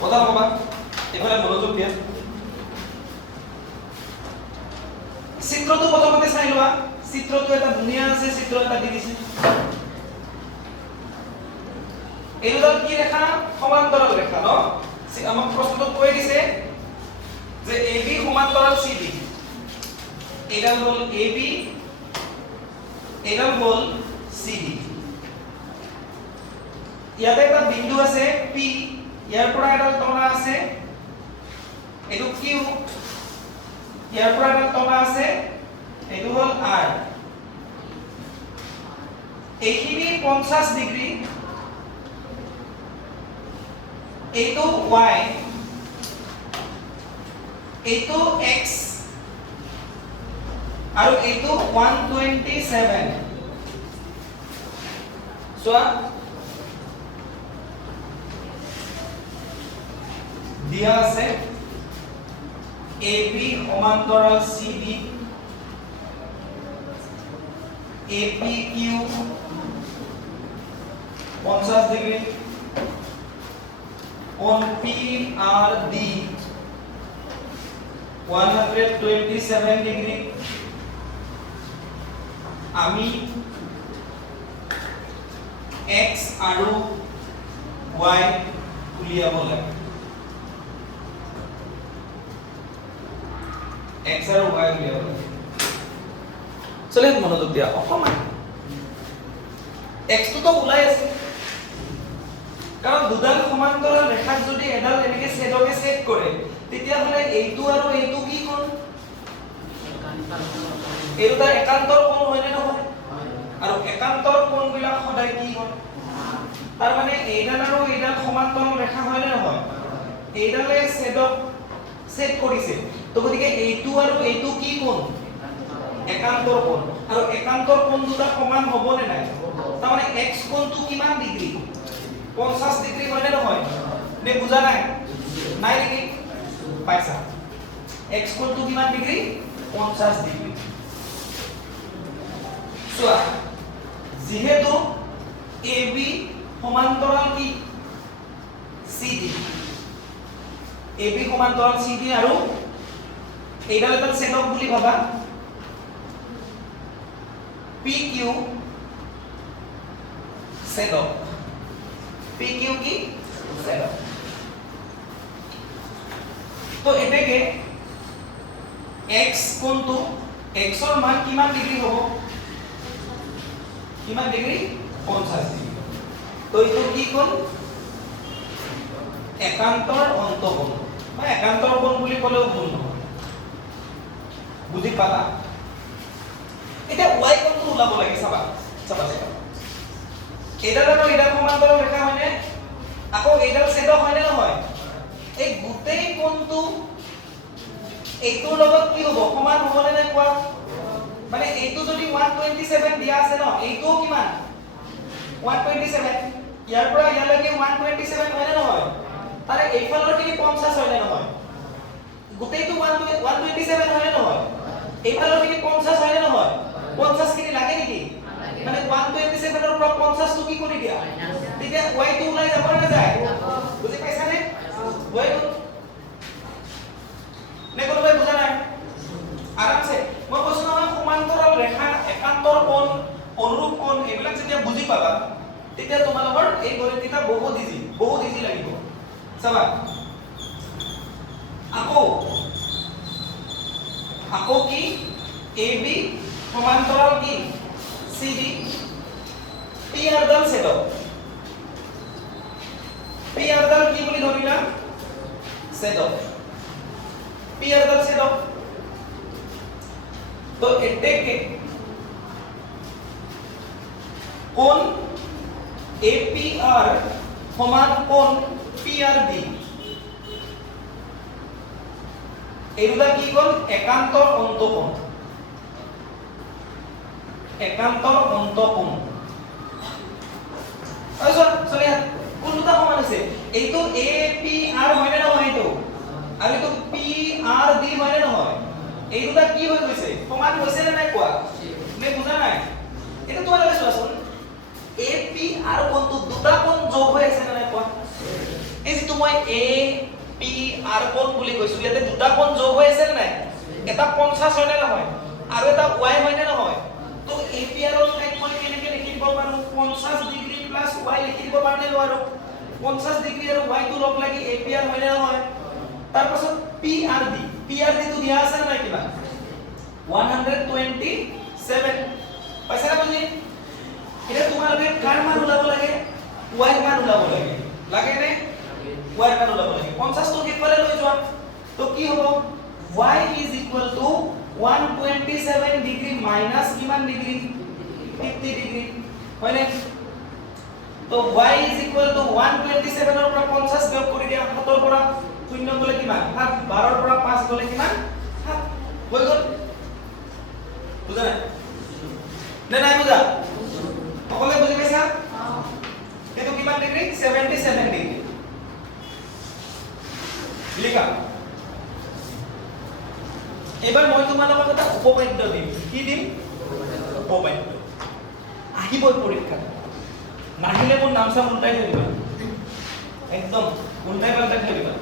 কথা নকবা এইফালে মনোযোগ দিয়া চিত্ৰটো প্ৰথমতে চাই লোৱা চিত্ৰটো এটা ধুনীয়া আছে চিত্ৰ এটা দি দিছে এইডাল কি ৰেখা সমান্তৰাল ৰেখা ন আমাক প্ৰশ্নটো কৈ দিছে যে AB সমান্তৰাল CD এইডাল হ'ল AB এইডাল হ'ল CD ইয়াতে এটা বিন্দু আছে P ইয়াৰ পৰা এডাল টনা আছে এইটো Q ইয়াৰ পৰা এডাল টনা আছে এইটো হ'ল R এইখিনি 50 ডিগ্ৰী এইটো Y এইটো X আৰু এইটো 127 সোয়া দিয়া আছে AB সমান্তৰাল CD APQ 50 degree on PRD 127 degree আমি X আৰু Y উলিয়াব লাগে X আৰু Y উলিয়াব লাগে চলে মনোযোগ দিয়া অকমান X তো ওলাই আছে কাৰণ দুডাল সমান্তৰাল ৰেখাক যদি এডাল এনেকে ছেদকে ছেদ কৰে তেতিয়া হলে এইটো আৰু এইটো কি কোণ এইটো তাৰ একান্তৰ কোণ হয়নে নহয় আৰু একান্তৰ কোণবিলাক সদায় কি হয় তাৰ মানে এইডাল আৰু এইডাল সমান্তৰাল ৰেখা হয়নে নহয় এইডালে ছেদক ছেদ কৰিছে তো গতিকে এইটো আৰু এইটো কি কোণ একান্তৰ কোণ আৰু একান্তৰ কোণ দুটা সমান হ'ব নে নাই তাৰ মানে x কোণটো কিমান ডিগ্ৰী 50 ডিগ্ৰী হয়নে নহয় নে বুজা নাই নাই নেকি পাইছা x কোণটো কিমান ডিগ্ৰী 50 ডিগ্ৰী সোয়া যেহেতু AB সমান্তৰাল কি CD AB সমান্তৰাল CD আৰু এইডাল এটা ছেদক বুলি ভাবা PQ ছেদক PQ কি ছেদক তো এটাকে x কোণটো x ৰ মান কিমান ডিগ্ৰী হ'ব কিমান ডিগ্ৰী 50 ডিগ্ৰী তো এইটো কি কোণ একান্তৰ অন্তঃকোণ বা একান্তৰ কোণ বুলি ক'লেও ভুল নহয় বুজি পালা এটা y কোণটো ওলাব লাগে চাবা চাবা চাবা এইডাল আৰু এইডাল সমান্তৰাল ৰেখা হয়নে আকৌ এইডাল ছেদক হয়নে নহয় এই গোটেই কোণটো এইটোৰ লগত কি হ'ব সমান হ'বনে নাই কোৱা মানে এইটো যদি 127 দিয়া আছে ন এইটো কিমান 127 ইয়াৰ পৰা ইয়ালৈকে 127 হয়নে নহয় তাৰে এইফালৰ কি 50 হয়নে নহয় গোটেইটো 127 হয়নে নহয় এইফালৰ কি 50 হয়নে নহয় 50 কিনি লাগে নেকি মানে 127 ৰ পৰা 50 টো কি কৰি দিয়া তেতিয়া y টো ওলাই যাব না যায় বুজি পাইছা নে y টো নে কোনোবাই বুজা নাই আৰামছে মই কৈছো নহয় সমান্তৰাল ৰেখা একান্তৰ কোণ অনুৰূপ কোণ এইবিলাক যেতিয়া বুজি পাবা তেতিয়া তোমালোকৰ এই গণিতটা বহুত ইজি লাগিব চাবা আকৌ কি AB সমান্তৰাল কি CD PR ডাল ছেদক PR ডাল কি বুলি ধৰিলা ছেদক PR ডাল ছেদক তো এটাকে কোণ APR সমান কোণ PRD এই দুটা কি কোণ একান্তৰ অন্তঃকোণ আচ্ছা চলে কোন দুটা সমান আছে এইটো APR হয়নে নহয় এইটো আৰু এইটো PRD হয়নে নহয় এই দুটা কি হৈ গৈছে সমান হৈছে নে নাই কোৱা নে বুজা নাই এটা তোমালোকে চোৱাচোন APR কোণটো দুটা কোণ যোগ হৈ আছে নে নাই কোৱা এই যে মই এ পি আৰ কোণ বুলি কৈছো ইয়াতে দুটা কোণ যোগ হৈ আছে নাই এটা 50 হয় নে নহয় আৰু এটা y হয় নে নহয় তো এ পি আৰ ৰ ঠাইত মই কেনেকৈ লিখিব পাৰো 50 ডিগ্ৰী প্লাস y লিখিব পাৰো নে নোৱাৰো 50 ডিগ্ৰী আৰু y টো লগ লাগি এ পি আৰ হয় নে নহয় তাৰ পাছত পি আৰ ডি টো দিয়া আছে নাই কিবা 127 পাইছা না বুজি এটা তোমালোকে কার মান ওলাব লাগে y মান ওলাব লাগে লাগে নে y মান ওলাব লাগে 50 তো কিফালে লৈ যোৱা তো কি হ'ব y is equal to 127 degree minus কিমান ডিগ্ৰী 50 ডিগ্ৰী হয় নে তো y is equal to 127 ৰ পৰা 50 বিয়োগ কৰি দিয়া 7 ৰ পৰা 0 গলে কিমান 7 12 ৰ পৰা 5 গলে কিমান 7 হৈ গল বুজা নাই নাই বুজা সকলে বুজি পাইছা এটো কিমান ডিগ্ৰী 77 ডিগ্ৰী লিখা এবাৰ মই তোমালোকক এটা উপপাদ্য দিম কি দিম উপপাদ্য আহিব পৰীক্ষা নাহিলে মোৰ নাম চাম উল্টাই থৈ দিবা একদম উল্টাই পাল্টাই থৈ দিবা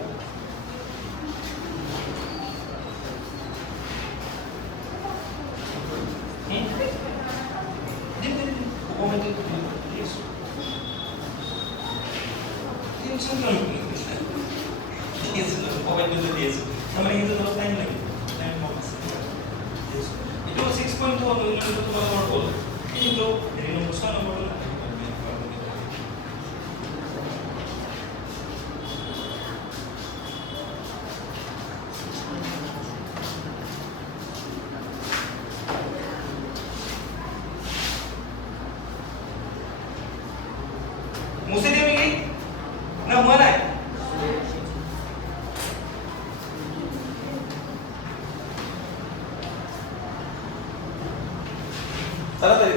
মুছে দিও নেকি না হোৱা নাই তাড়াতাড়ি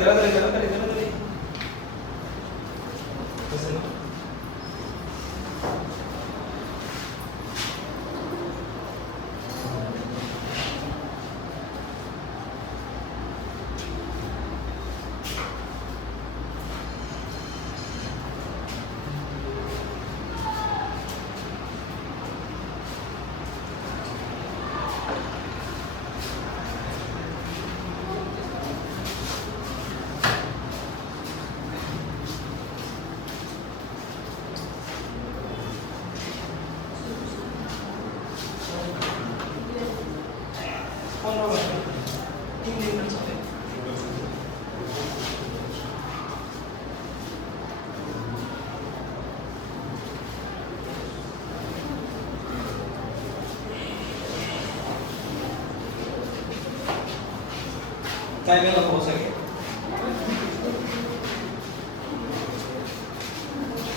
টাইমে লগাব চাগে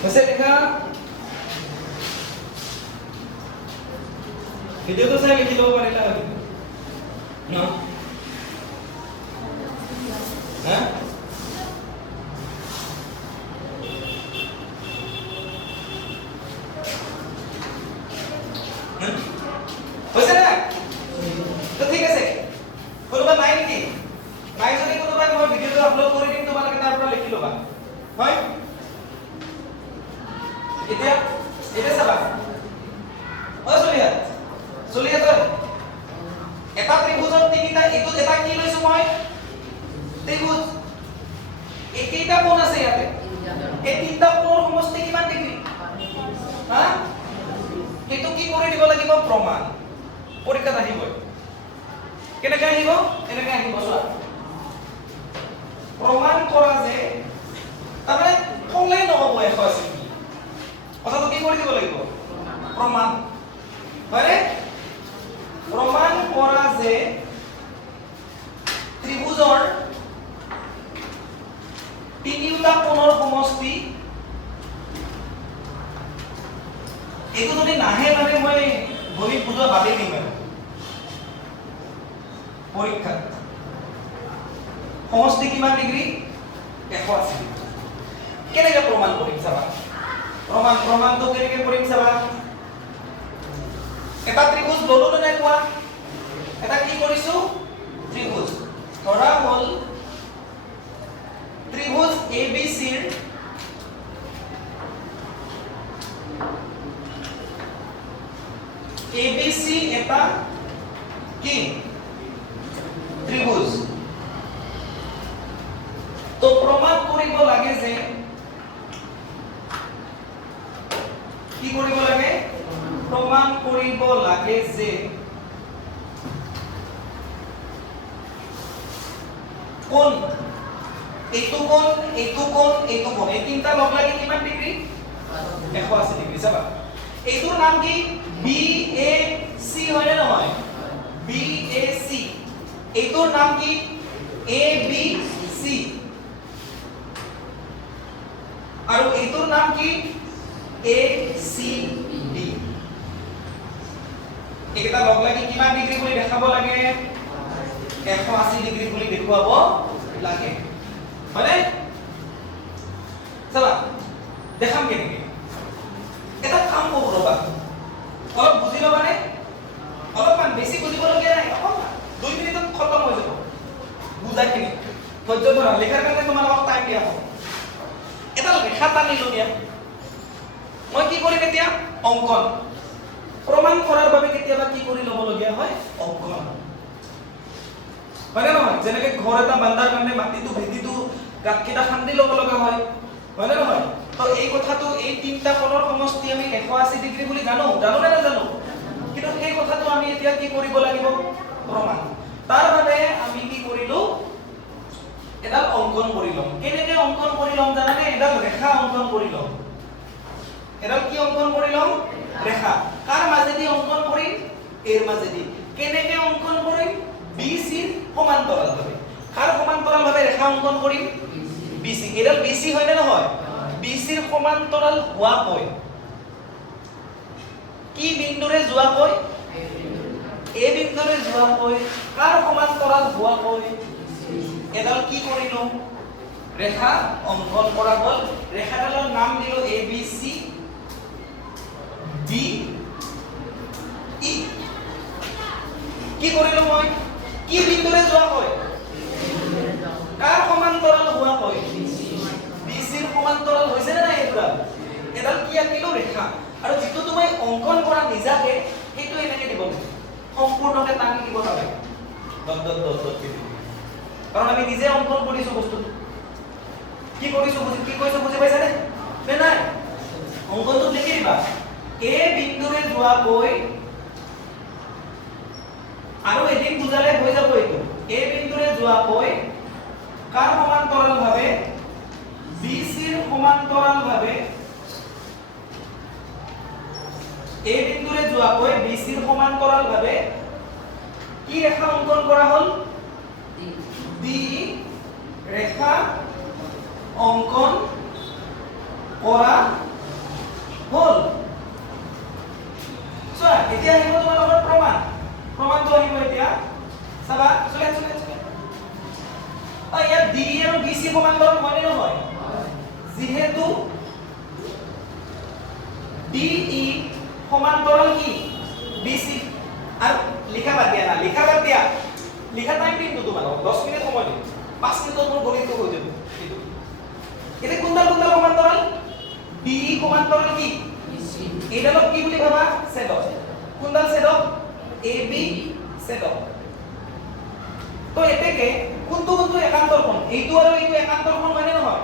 হৈছে লিখা ভিডিঅ'টো চাই লিখি ল'ব পাৰিলা ন হা হৈছে না তো ঠিক আছে কোনোবা নাই নেকি নাই যদি কোনোবাই মই ভিডিঅ'টো আপলোড কৰি দিম তোমালোকে তাৰ পৰা লিখি ল'বা হয় এতিয়া চাবা চলিয়া তই এটা ত্ৰিভুজৰ তিনিটা এইটো এটা কি লৈছো মই ত্ৰিভুজ একেইটা কোণ আছে ইয়াতে এই তিনিটা কোণৰ সমষ্টি কিমান ডিগ্ৰী হা এইটো কি কৰি দিব লাগিব প্ৰমাণ পৰীক্ষাত আহিব কেনেকৈ আহিব এনেকৈ আহিব চোৱা প্ৰমাণ কৰা যে তাৰমানে ক'লেই নহ'ব 180 কথাটো কি কৰি দিব লাগিব প্ৰমাণ হয়নে প্ৰমাণ কৰা যে ত্ৰিভুজৰ তিনিটা কোণৰ সমষ্টি এইটো যদি নাহে মানে মই গণিত বুজোৱা বাদেই দিম আৰু পৰীক্ষাত সমষ্টি কিমান ডিগ্ৰী 180 কেনেকৈ প্ৰমাণ কৰিম চাবা প্ৰমাণটো কেনেকৈ কৰিম চাবা এটা ত্ৰিভুজ ললো নে কোৱা এটা কি কৰিছো ত্ৰিভুজ ধৰা হল ত্ৰিভুজ ABC ৰ ABC এটা কি ত্ৰিভুজ তো প্ৰমাণ কৰিব লাগে যে কি কৰিব লাগে প্ৰমাণ কৰিব লাগে যে কোন এইটো কোন এইটো কোন এইটো কোন এই তিনটা লগ লাগি কিমান ডিগ্ৰী 180 ডিগ্ৰী চাবা এইটোৰ নাম কি BAC হয় না নহয় BAC এইটোৰ নাম কি ABC আৰু এইটোৰ নাম কি ACD এইকেইটা লগ লাগি কিমান ডিগ্ৰী বুলি দেখাব লাগে 180 ডিগ্ৰী বুলি দেখুৱাব লাগে মানে চাবা দেখাম কেনেকৈ এটা কাম কৰো ৰবা অলপ বুজি লবানে অলপমান বেছি বুজিবলগীয়া নাই অকণমান 2 মিনিটত খতম হৈ যাব বুজাখিনি ধৈৰ্য ধৰা লেখাৰ কাৰণে তোমালোকক টাইম দিয়া হ'ব এটা ৰেখা টানি লৈ দিয়া মই কি কৰিম এতিয়া অংকন প্ৰমাণ কৰাৰ বাবে কেতিয়াবা কি কৰি ল'বলগীয়া হয় অংকন হয় না নহয় যেনেকৈ ঘৰ এটা বান্ধাৰ কাৰণে মাটিটো ভেটিটো গাঁতকেইটা খান্দি ল'ব লগা হয় হয় না নহয় তো এই কথাটো এই তিনটা কোণৰ সমষ্টি আমি 180 ডিগ্ৰী বুলি জানো নে নাজানো কিন্তু সেই কথাটো আমি এতিয়া কি কৰিব লাগিব প্ৰমাণ তাৰ বাবে আমি কি কৰিলো এডাল অংকন কৰি লম কেনেকৈ অংকন কৰি লম জানানে এডাল ৰেখা অংকন কৰি লম এডাল কি অংকন কৰি লম ৰেখা কাৰ মাজেদি অংকন কৰিম এৰ মাজেদি কেনেকৈ অংকন কৰিম BC ৰ সমান্তৰালভাৱে কাৰ সমান্তৰালভাৱে ৰেখা অংকন কৰিম BC এডাল BC হয় নে নহয় BC ৰ সমান্তৰাল হোৱাকৈ কি বিন্দুৰে যোৱাকৈ A বিন্দুৰে যোৱাকৈ কাৰ সমান্তৰাল হোৱাকৈ এডাল কি কৰিলো ৰেখা অংকন কৰা গল ৰেখাডালৰ নাম দিলো ABC DE কি কৰিলো মই কি বিন্দুৰে যোৱাকৈ কাৰ সমান্তৰাল হোৱাকৈ BC ৰ সমান্তৰাল হৈছে নে নাই এডাল কি আঁকিলো ৰেখা আৰু যেটো তুমি অংকন কৰা নিজাকে সেইটো এনেকে দিব সম্পূৰ্ণকে টানি দিব নালাগে ডট ডট ডট ডট কাৰণ আমি নিজে অংকন কৰিছো বস্তুটো কি কৰিছো কি কৈছো বুজি পাইছা নে নাই অংকনটো লিখি দিবা A বিন্দুৰে যোৱাকৈ আৰু এদিন বুজালে হৈ যাব এইটো A বিন্দুৰে যোৱাকৈ কাৰ সমান্তৰালভাৱে BC ৰ সমান্তৰালভাৱে A বিন্দুৰে যোৱাকৈ BC ৰ সমান্তৰালভাৱে কি ৰেখা অংকন কৰা হ'ল D ৰেখা অংকন কৰা হ'ল চোৱা এতিয়া আহিব তোমালোকৰ প্ৰমাণটো আহিব এতিয়া চাবা চলে ইয়াত D আৰু BC সমান্তৰাল হয় নে নহয় যিহেতু DE সমান্তৰাল কি BC আৰু লিখা বাদ দিয়া লিখা টাইম দিমটো তোমালোকক 10 মিনিট সময় দিম 5 মিনিটত মোৰ গণিতটো হৈ যাব এতে কোনডাল সমান্তৰাল DE সমান্তৰাল কি BC এইডালক কি বুলি ভাবা ছেদক কোনডাল ছেদক AB ছেদক তো এতেকে কোনটো একান্তৰ কোণ এইটো আৰু এইটো একান্তৰ কোণ মানে নহয়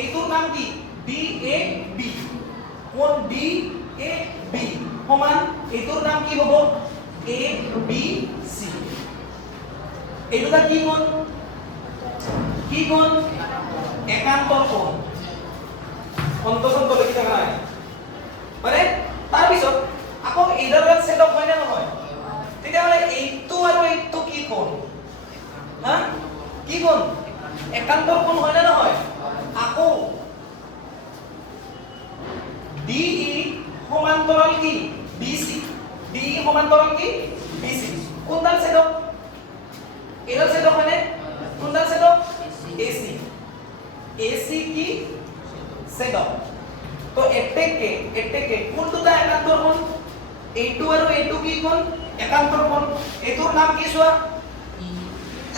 এইটোৰ নাম কি DAB কোণ DAB সমান এইটোৰ নাম কি হ'ব ABC এইটোটা কি কোণ একান্তৰ কোণ অন্তঃসন্ত লিখি থাকা নাই মানে তাৰ পিছত আকৌ এইডালত ছেদক হয় নে নহয় তেতিয়াহ'লে এইটো আৰু এইটো কি কোণ কি কোণ একান্তৰ কোণ হয় নে নহয় আকৌ DE সমান্তৰাল কি BC DE সমান্তৰাল কি BC কোনডাল ছেদক এইডাল ছেদক হয়নে কোনডাল ছেদক AC কি ছেদক তো এটেকে কোনটোটা একান্তৰ কোণ এইটো আৰু এইটো কি কোণ একান্তৰ কোণ এইটোৰ নাম কি চোৱা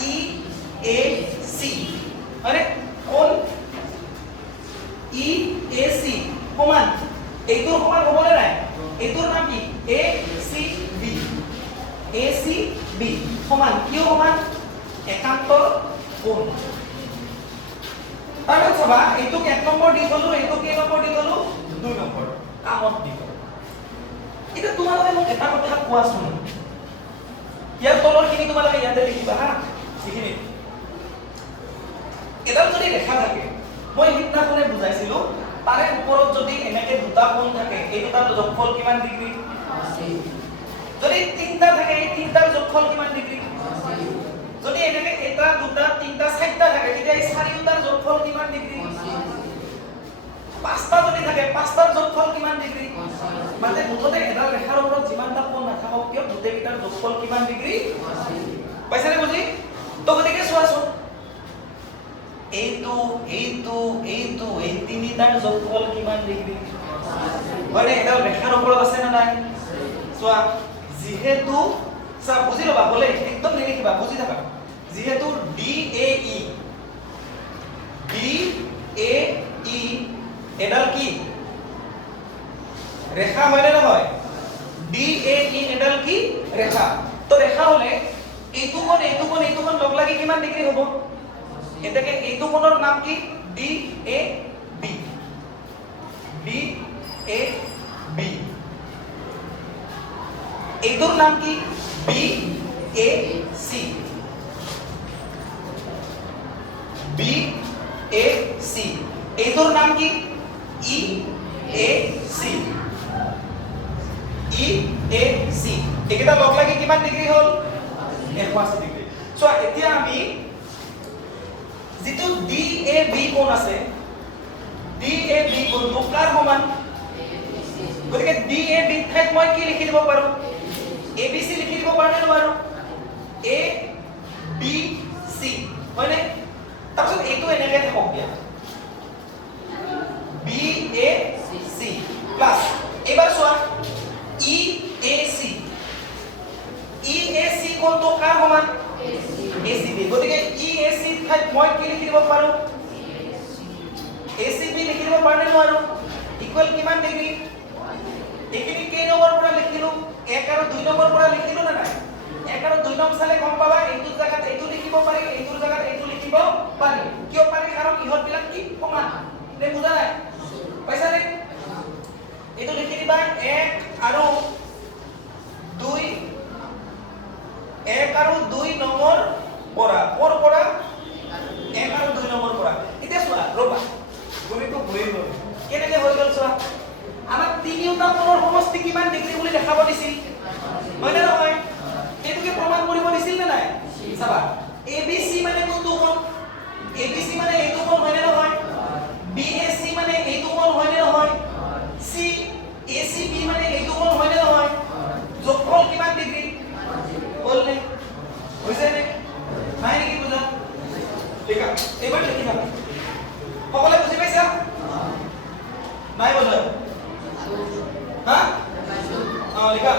EAC হয়নে কোণ EAC সমান এইটোৰ সমান হ'ব নে নাই এইটোৰ নাম কি এ সি বি সমান কিয় সমান একান্তৰ কোণ তাৰপিছত চাবা এইটোক 1 নম্বৰ দি থলো এইটোক কেই নম্বৰ দি থলো 2 নম্বৰ কামত দি থলো এটা তোমালোকে মোক এটা কথা কোৱাচোন ইয়াৰ তলৰখিনি তোমালোকে ইয়াতে লিখিবা হা এইখিনি এডাল যদি ৰেখা থাকে মই সিদিনাখনে বুজাইছিলো তাৰে ওপৰত যদি এনেকে দুটা কোণ থাকে এই দুটাৰ যোগফল কিমান ডিগ্ৰী যদি তিনটা থাকে এই তিনটাৰ যোগফল কিমান ডিগ্ৰী যদি এনেকে এটা দুটা তিনটা চাৰিটা থাকে তেতিয়া এই চাৰিটাৰ যোগফল কিমান ডিগ্ৰী পাঁচটা যদি থাকে পাঁচটাৰ যোগফল কিমান ডিগ্ৰী মানে মুঠতে এডাল ৰেখাৰ ওপৰত যিমানটা কোণ নাথাকক কিয় গোটেইকেইটাৰ যোগফল কিমান ডিগ্ৰী পাইছানে বুজি তো গতিকে চোৱাচোন এইটো এই তিনিটাৰ যোগফল কিমান ডিগ্ৰী মানে এডাল ৰেখাৰ ওপৰত আছে না নাই চোৱা যেহেতু চা বুজি লবা বলে একদম নিলিখিবা বুজি থাকা যেহেতু DAE এডাল কি ৰেখা হয় না নহয় DAE এডাল কি ৰেখা তো ৰেখা হলে এইটো কোণ লগ লাগি কিমান ডিগ্ৰী হ'ব এটাকে এইটো কোণৰ নাম কি DAB এইটোৰ নাম কি BAC এইটোৰ নাম কি EAC এইকেইটা লগ লাগি কিমান ডিগ্ৰী হ'ল 180 ডিগ্ৰী সো এতিয়া আমি যেটো DAB কোণ আছে DAB কোণটো কাৰ সমান গতিকে DAB ঠাইত মই কি লিখি দিব পাৰো ABC লিখি দিব পাৰো নে নোৱাৰো ABC হয়নে তাৰপিছত এইটো এনেকৈ থাকক দিয়া BAC প্লাস এবাৰ চোৱা EAC কোনটো কাৰ সমান ACB গতিকে EAC ঠাইত মই কি লিখি দিব পাৰো ACB লিখি দিব পাৰো নে নোৱাৰো ইকুৱেল কিমান ডিগ্ৰী এইখিনি কেই নম্বৰ পৰা লিখিলো 1 আৰু 2 নম্বৰ পৰা লিখিলো না নাই 1 আৰু 2 নম্বৰ চালে গম পাবা এইটো জায়গাত এইটো লিখিব পাৰি এইটো জায়গাত এইটো লিখিব পাৰি কিয় পাৰি কাৰণ ইহত বিলাক কি সমান নে বুজা নাই পাইছা নে এইটো লিখি দিবা 1 আৰু 2 নম্বৰ পৰা কোৰ পৰা 1 আৰু 2 নম্বৰ পৰা এতিয়া চোৱা ৰবা গণিতটো ভুল হ'ল কেনেকে হৈ গল চোৱা আমাক তিনিওটা কোণৰ সমষ্টি কিমান ডিগ্ৰী বুলি দেখাব দিছিল হয় না নহয় এটোকে প্ৰমাণ কৰিব দিছিল না নাই চাবা ABC মানে কোনটো কোণ ABC মানে এইটো কোণ হয় না নহয় BAC মানে এইটো কোণ হয় না নহয় ACB মানে এইটো কোণ হয় না নহয় যোগফল কিমান ডিগ্ৰী বল নে হৈছে নে নাই নেকি বুজা ঠিক আছে এবাৰ লিখি থাকা সকলে বুজি পাইছা নাই বুজা হা লিখা